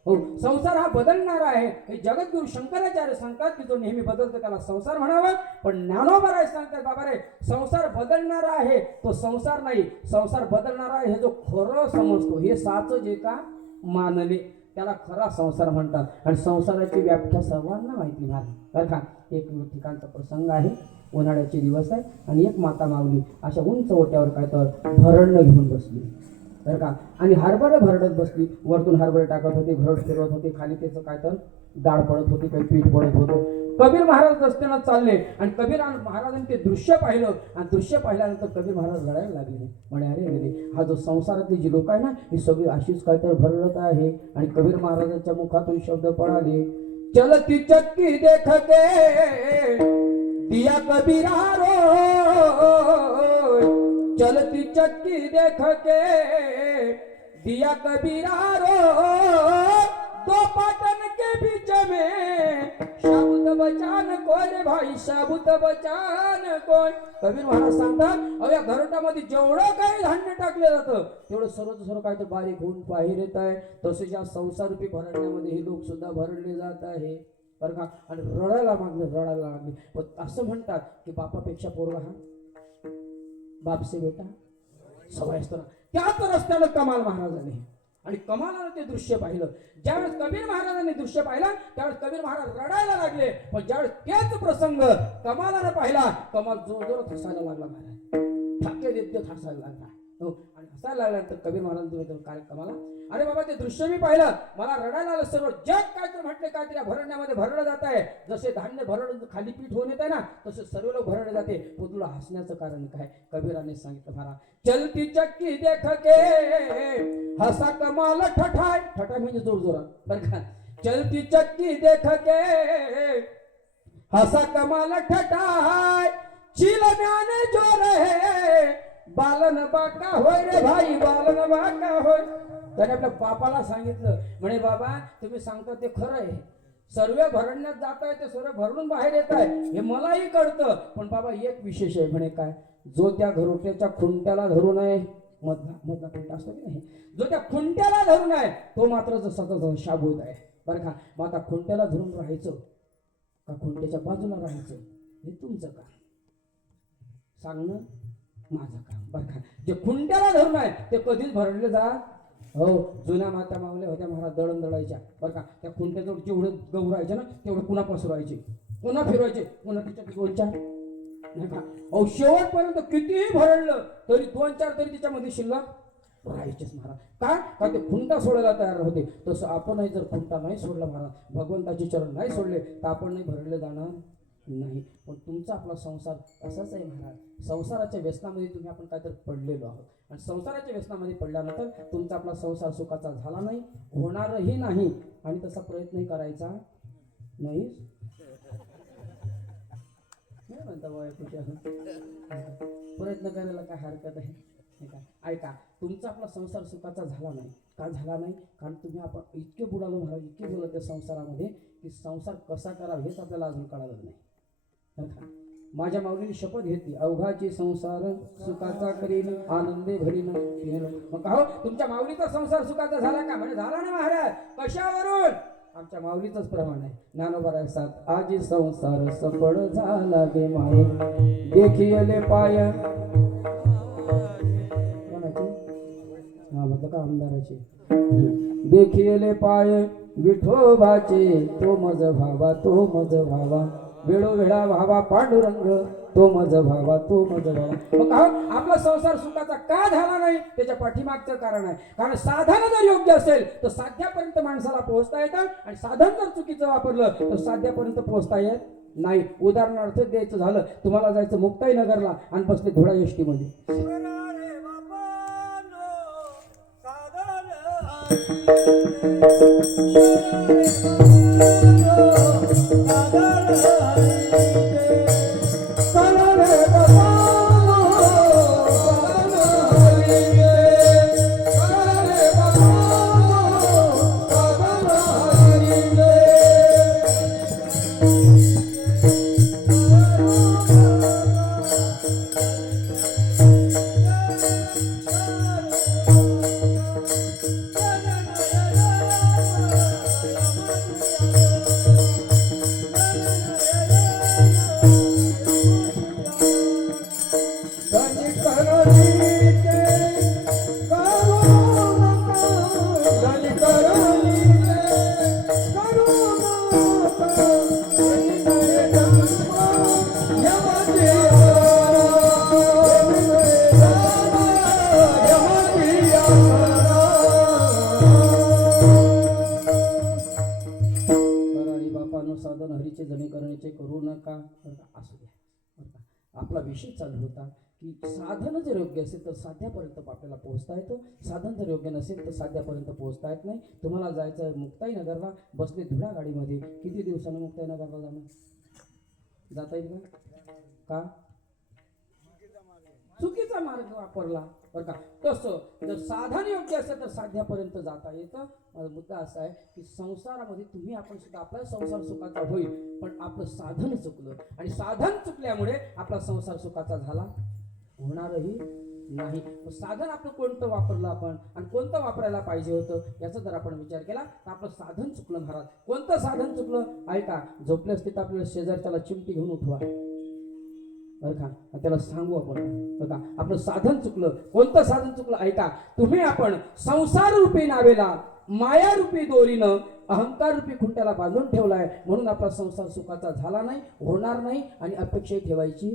हो संसार हा बदलणार आहे हे जगद्गुरु शंकराचार्य सांगतात की जो नेहमी बदलतो त्याला संसार म्हणावा. पण ज्ञानोबा सांगतात बाबा रे संसार बदलणारा आहे तो संसार नाही. संसार बदलणारा आहे हे जो खरं समजतो हे साच जे का मानले त्याला खरा संसार म्हणतात. आणि संसाराची व्याख्या सर्वांना माहिती नाही बरं का. एक ठिकाणचा प्रसंग आहे. उन्हाळ्याचे दिवस आहे आणि एक माता माऊली अशा उंच ओट्यावर काय तर भरडणं घेऊन बसली बरं का. आणि हरभरे भरडत बसली. वरतून हरभरे टाकत होते, भरड फिरवत होते, खाली त्याचं काय तर डाळ पडत होती, काही पीठ पडत होतं. कबीर महाराज रस्त्यानं चालले आणि कबीर महाराजांनी ते दृश्य पाहिलं आणि दृश्य पाहिल्यानंतर कबीर महाराज रडायला लागले. म्हणे अरे अरे हा जो संसारातली जी लोक आहे ना ही सगळी अशीच काय तर भरडत आहे. आणि कबीर महाराजांच्या मुखातून शब्द पडाले चलती चक्की देख के दिया कबीरा रो चलती चक्की देख के दिया कबीरा रो दो पाटन के बीच में शाबुत बचान कोण रे भाई शाबुत बचान कोण. कबीर महाराज सांगतात अहो या घरटामध्ये जेवढं काही धान्य टाकलं जातं तेवढं सर्व काय तर बारीक होऊन बाहेर येत आहे. तसेच या संसारूपी भरडण्यामध्ये हे लोक सुद्धा भरडले जात आहे बरं का. आणि रडायला लागले. पण असं म्हणतात की बापापेक्षा पोरगा हा बाप से बेटा सवय असतो ना. त्याच रस्त्यानं कमाल महाराजांनी आणि कमालानं ते दृश्य पाहिलं. ज्यावेळेस कबीर महाराजांनी दृश्य पाहिलं त्यावेळेस कबीर महाराज रडायला लागले. पण ज्यावेळेस तेच प्रसंग कमालानं पाहिला कमाल जोरजोरात हसायला लागला. महाराज ठाके देत हसायला लागला. हो आणि हसायला लागल्यानंतर कबीर महाराज काय कमाला अरे बाबा ते दृश्य मी पाहिलं मला रडायला आलं. सर्व जग काय तर म्हटले काय तरी भरडण्यामध्ये भरडलं जात आहे. जसे धान्य भरड खाली पीठ होऊन येत आहे ना तसे सर्व लोक भरडले जाते. पण तुला हसण्याचं कारण काय? कबीराने सांगितलं महाराज चलती चक्की देख के हसा कमाल ठठाय. ठठाय म्हणजे जोर जोरात बरं का. चलती चक्की देख के हसा कमाल ठठाय चिलम्याने जो रहे बालन बाका होय रे भाई बालन बाका होय. त्याने आपल्या बापाला सांगितलं म्हणे बाबा तुम्ही सांगता ते खरं आहे. सर्व भरडण्यात जात आहे ते सर्व भरडून बाहेर येत आहे हे मलाही कळतं. पण बाबा एक विशेष आहे म्हणे काय जो त्या घरोट्याच्या खुंट्याला धरून आहे मधला खुंटा असतो की नाही जो त्या खुंट्याला धरून आहे तो मात्र जसा शाबूत आहे बरं का. मग आता खुंट्याला धरून राहायचं का खुंट्याच्या बाजूला राहायचं हे तुमचं काम सांगणं माझं काम बरं का. जे खुंट्याला धरून आहे ते कधीच भरडले जात हो. जुन्या माता मावल्या होत्या महाराज दळण दळायच्या बरं का. त्या खुंट्याजवळ जेवढं गहू राहायचे ना तेवढं पुन्हा पसरवायचे पुन्हा फिरवायचे पुन्हा तिच्या 2-4 नाही का. अहो शेवटपर्यंत कितीही भरडलं तरी 2-4 तरी तिच्यामध्ये शिल्लक राहायचेच महाराज. काय का ते खुंटा सोडायला तयार होते. तसं आपणही जर खुंटा नाही सोडला महाराज भगवंताचे चरण नाही सोडले तर आपण नाही भरडले जाणार नाही. पण तुमचा आपला संसार असाच आहे महाराज. संसाराच्या व्यसनामध्ये तुम्ही आपण काहीतरी पडलेलो आहोत आणि संसाराच्या व्यसनामध्ये पडल्यानंतर तुमचा आपला संसार सुखाचा झाला नाही होणारही नाही आणि तसा प्रयत्नही करायचा नाही. म्हणता प्रयत्न करायला काय हरकत आहे का. ऐका तुमचा आपला संसार सुखाचा झाला नाही का झाला नाही कारण तुम्ही आपण इतके बुडालो महाराज इतके बोलत त्या संसारामध्ये की संसार कसा करावा हेच आपल्याला अजून कळालं नाही. माझ्या माऊलीने शपथ घेतली अवघाची संसार सुखाचा करीन आनंदे भरीन. मग हो तुमच्या माऊलीचा संसार सुखाचा झाला का म्हणजे झाला ना महाराज. कशावरून? आमच्या माऊलीचंच प्रमाण आहे. ज्ञानोबा सात आजी संसार सफळ झाला गे माये देखिले पाय का आमदाराचे. देखिले पाय विठोबाचे तो मज व्हावा तो मज व्हावा वेळोवेळा व्हावा पांडुरंग तो मज व्हावा तो मज व्हावा. मग आपला संसार सुखाचा का झाला नाही त्याच्या पाठीमागचं कारण आहे. कारण साधन जर योग्य असेल तर साध्यापर्यंत माणसाला पोहोचता येतं आणि साधन जर चुकीचं वापरलं तर साध्यापर्यंत पोहोचता येत नाही. उदाहरणार्थ द्यायचं झालं तुम्हाला जायचं मुक्ताई नगरला आणि बसले धुळा एसटी मध्ये. रे बाबानो साधन साधन हरीचे जणे करण्याचे करू नका. असू द्या. आपला विषय चालू होता की साधन जर योग्य असेल तर साध्यापर्यंत आपल्याला पोहोचता येतं. साधन जर योग्य नसेल तर साध्यापर्यंत पोहोचता येत नाही. तुम्हाला जायचं आहे मुक्ताई नगरला बसले धुळा गाडीमध्ये. किती दिवसानं मुक्ताई नगरला जाणार? जाता येईल का? चुकीचा मार्ग वापरला बरं का. तसं जर साधन योग्य असेल तर साध्यापर्यंत जाता येतं. माझा मुद्दा असा आहे की संसारामध्ये तुम्ही आपण सुद्धा आपला संसार सुखाचा होईल पण आपलं साधन चुकलं आणि साधन चुकल्यामुळे आपला संसार सुखाचा झाला होणारही नाही. साधन आपलं कोणतं वापरलं आपण आणि कोणतं वापरायला पाहिजे होतं याचा जर आपण विचार केला तर आपलं साधन चुकलं महाराज. कोणतं साधन चुकलं? ऐका, झोपले असते तर आपल्याला शेजारच्याला चिमटी घेऊन उठवा बरं का. त्याला सांगू आपण बरं का आपलं साधन चुकलं. कोणतं साधन चुकलं? ऐका, तुम्ही आपण संसार रूपी नावेला माया रूपी दोरीनं अहंकार रूपी खुंट्याला बांधून ठेवलाय म्हणून आपला संसार सुखाचा झाला नाही, होणार नाही आणि अपेक्षा ठेवायची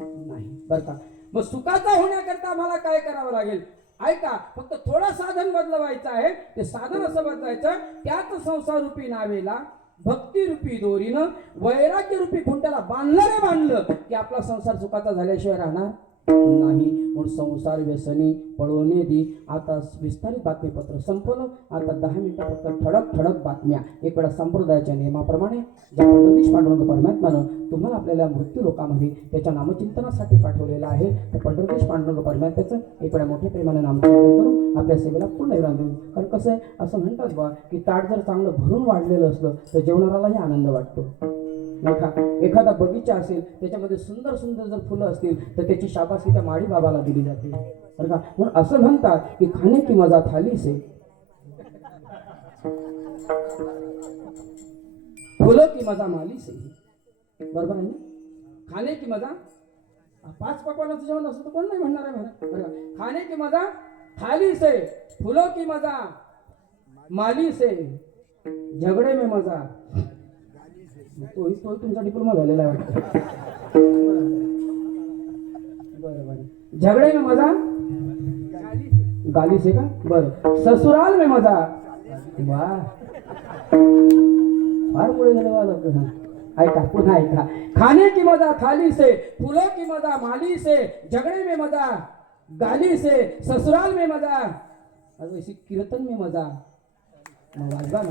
नाही बरं का. मग सुखाचा होण्याकरता मला काय करावं लागेल? ऐका, फक्त थोडं साधन बदलवायचं आहे. ते साधन असं बदलायचं त्याच संसार रूपी नावेला भक्ती रूपी दोरीनं वैराग्य रूपी खुंट्याला बांधलं की आपला संसार सुखाचा झाल्याशिवाय राहणार नाही. म्हणून संसार व्यसनी पळवणे दी. आता विस्तारित बातमीपत्र संपलं. आता 10 मिनिटं फक्त ठळक बातम्या. एक वेळा संप्रदायाच्या नियमाप्रमाणे ज्या पंढरीश पांडुरंग परमात्म्यानं तुम्हाला आपल्याला मृत्यू लोकामध्ये त्याच्या नामचिंतनासाठी पाठवलेलं आहे त्या पंढरीश पांडुरंग परमात्म्याचं एक वेळा मोठ्या प्रेमाने नामचिंतन करून आपल्या सेवेला पूर्ण विराम देऊ. कारण कसं आहे असं म्हणतात बा की ताट जर चांगलं भरून वाढलेलं असलं तर जेवणारालाही आनंद वाटतो. एखादा बगीचा असेल त्याच्यामध्ये सुंदर सुंदर जर फुलं असतील तर त्याची शाबासकी त्या माळी बाबाला दिली जाते बरं का. म्हणून असं म्हणतात की खाणे की मजा थाली से फुलं की मजा माली से. बरोबर आहे ना? खाणे की मजा 5 पकवानाचं जेवण असं तर कोण नाही म्हणणार आहे बरं का. खाणे की मजा थाली से फुलं की मजा माली से झगडे में मजा. तो तुमचा डिप्लोमा झालेला आहे वाटतं. बरं. झगडे में मजा गाली से का. बरं. ससुराल में मजा. वाह, फार पुढे गेले वाला. ऐका, पुन्हा ऐका. खाने की मजा थाली से फूलों की मजा माली से झगड़े में मजा गाली से ससुराल में मजा. अब इसी कीर्तन में मजा. वाजवा ना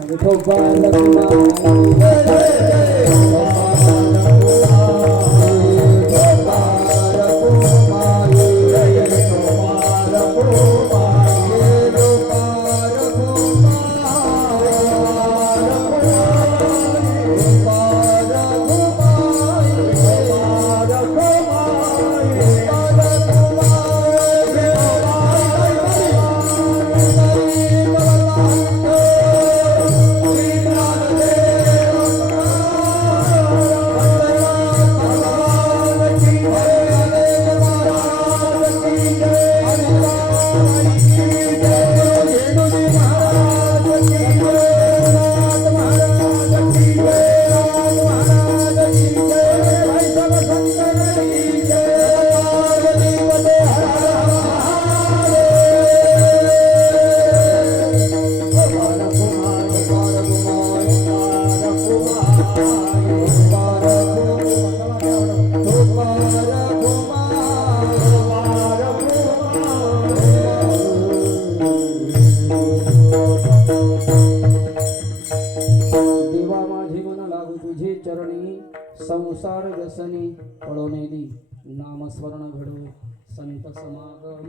संसार व्यसनी पळवणे दी नामस्मरण घडो संत समागम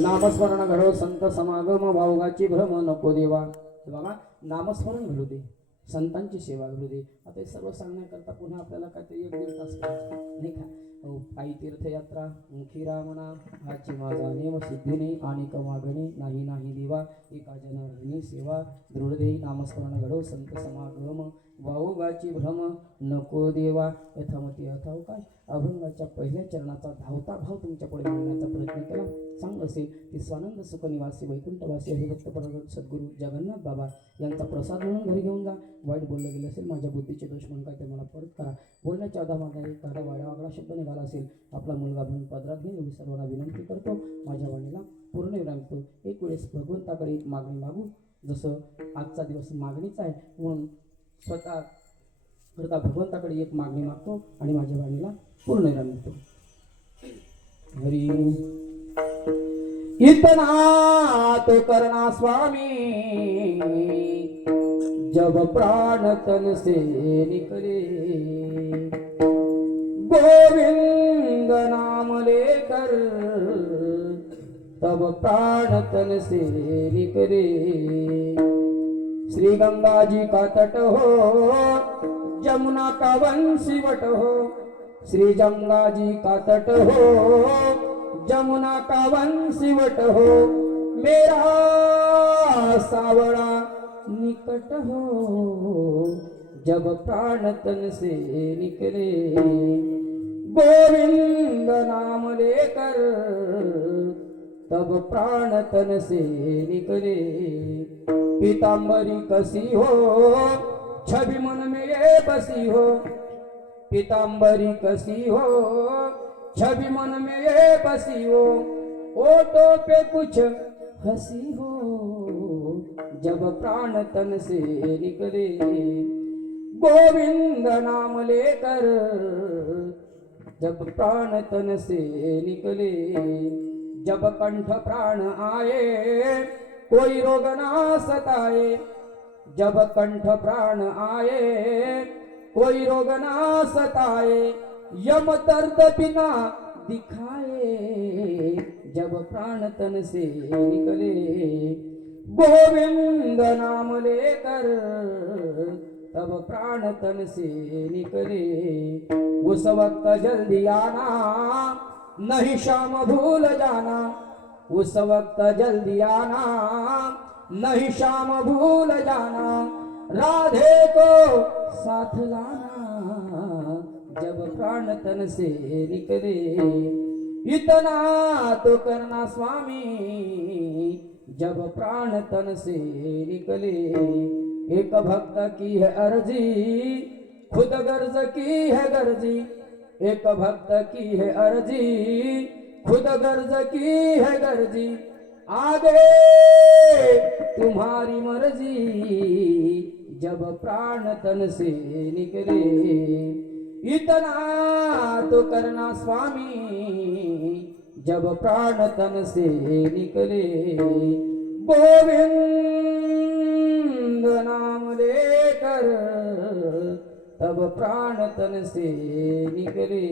नामस्मरण घडो संत समागम भावगाची भ्रम नको देवा. हे बघा नामस्मरण घडू दे, संतांची सेवा घडू दे. आता हे सर्व सांगण्याकरता पुन्हा आपल्याला काहीतरी 1-1.5 तास करायचं नाही का. पायी तीर्थयात्रा मुखी रामना हाची माझा नेम सिद्धिने आणि मागणे नाही नाही देवा. एका जनार्दनी सेवा दृढ देई नामस्मरण घडो संत समागम वाहुगाची भ्रम नको देवा. यथामती यथावकाश अभंगाच्या पहिल्या चरणाचा धावता भाव तुमच्या पुढे मांडण्याचा प्रयत्न केला. चांगलं असेल की स्वानंद सुखनिवासी वैकुंठवासी हरिभक्त परमभक्त सद्गुरू जगन्नाथ बाबा यांचा प्रसाद म्हणून घरी घेऊन जा. वाईट बोललं गेलं असेल, माझ्या बुद्धीचे दोष म्हणून काय ते मला परत करा. बोलण्याच्या अधामागे एखादा वाड्यावागळा शब्द निघाला असेल, आपला मुलगा म्हणून पदरात घेऊन एवढी सर्वांना विनंती करतो. माझ्या वाणीला पूर्ण विनंती. एक वेळेस भगवंताकडे एक मागणी मागू. जसं आजचा दिवस मागणीचा आहे म्हणून स्वतः करता भगवंताकडे एक मागणी मागतो आणि माझ्या वाणीला पूर्ण विराम देतो. हरी इतना तो करना स्वामी जब प्राण तन से निकले. गोविंद नाम लेकर तब प्राण तन से निकले. श्री गंगा जी का तट हो जमुना का वंशीवट हो. श्री गंगा जी का तट हो जमुना का वंशीवट हो. मेरा सावड़ा निकट हो जब प्राण तन से निकले. गोविंद नाम लेकर तब प्राण तन से निकले. पीतांबरी कसी हो छवि मन में ये बसी हो. पीतांबरी कसी हो छवि मन में ये बसी हो. ओठों पे कुछ हंसी हो जब प्राण तन से निकले. गोविंद नाम लेकर जब प्राण तन से निकले. जब कंठ प्राण आए कोई रोग ना सताए. जब कंठ प्राण आए कोई रोग ना सताए. यम दर्द बिना दिखाए जब प्राण तन से निकले. गोविंद नाम लेकर तब प्राण तन से निकले. उस वक्त जल्दी आना नहीं शाम भूल जाना. उस वक्त जल्दी आना नहीं शाम भूल जाना. राधे को साथ लाना जब प्राण तन से निकले. इतना तो करना स्वामी जब प्राण तन से निकले. एक भक्त की है अर्जी खुद गर्ज की है गर्जी. एक भक्त की है अर्जी खुद गर्ज की है गर्जी. आगे तुम्हारी मर्जी जब प्राण तन से निकले. इतना तो करना स्वामी जब प्राण तन से निकले. गोविंद नाम लेकर तब प्राण तन से निकले.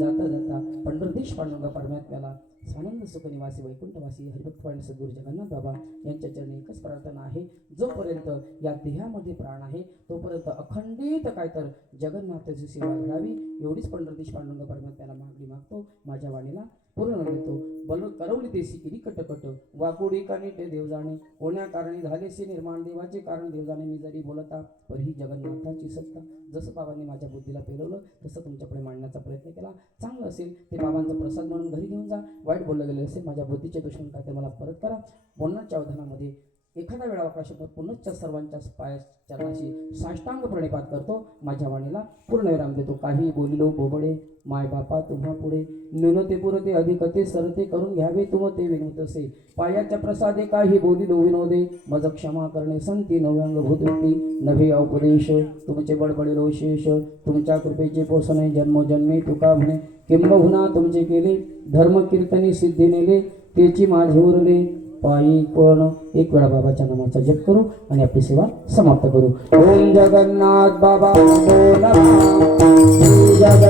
जाता जाता पंढरदेश पांडुरंग परमात्म्याला स्वानंद सुखनिवासी वैकुंठवासी हरिभक्त सद्गुरू जगन्नाथ बाबा यांच्या चरणी एकच प्रार्थना आहे. जोपर्यंत या देहामध्ये प्राण आहे तोपर्यंत अखंडित काय तर जगन्नाथाची सेवा घडावी एवढीच पंढरदेश पांडुरंग परमात्म्याला मागणी मागतो. माझ्या वाणीला पूर्ण देतो. बल करवली देशी किरी कटकट वाकुडी कानिटे देव जाणे. कोण्या कारणी झालेसे निर्माण देवाचे कारण देव जाणे. मी जरी बोलता तरीही जगन्नाथाची सत्ता. जसं बाबांनी माझ्या बुद्धीला पेरवलं तसं तुमच्याकडे मांडण्याचा प्रयत्न केला. चांगलं असेल ते बाबांचा प्रसाद म्हणून घरी घेऊन जा. वाईट बोललं गेलं असेल माझ्या बुद्धीचे दुश्मन काय ते मला परत करा. बोलण्याच्या अवधानामध्ये एखादा वेळा वाकडा शब्द पुनश्च सर्वांच्या पाया चरणाशी साष्टांग प्रणिपात करतो. माझ्या वाणीला पूर्णविराम देतो. काही बोलिलो बोबडे माय बापा तुम्हा पुढे न्यूनते पुरते अधिकते सरते करून घ्यावे तुम ते विनोदसे पायाच्या प्रसादे काही बोलिलो विनोदे मज क्षमा करणे संती नव्यांग भूतवृत्ती नभे उपदेश तुमचे बडबडिलो शेष तुमच्या कृपेचे पोसणे जन्मोजन्मी तुका म्हणे किंबहुना तुमचे केले धर्म कीर्तनी सिद्धी नेले तेची माझे उरले पायी पण एक वेळा बाबाच्या नामाचा जप करू आणि आपली सेवा समाप्त करू. ओम जगन्नाथ बाबा नमो नमः. जगन्नाथ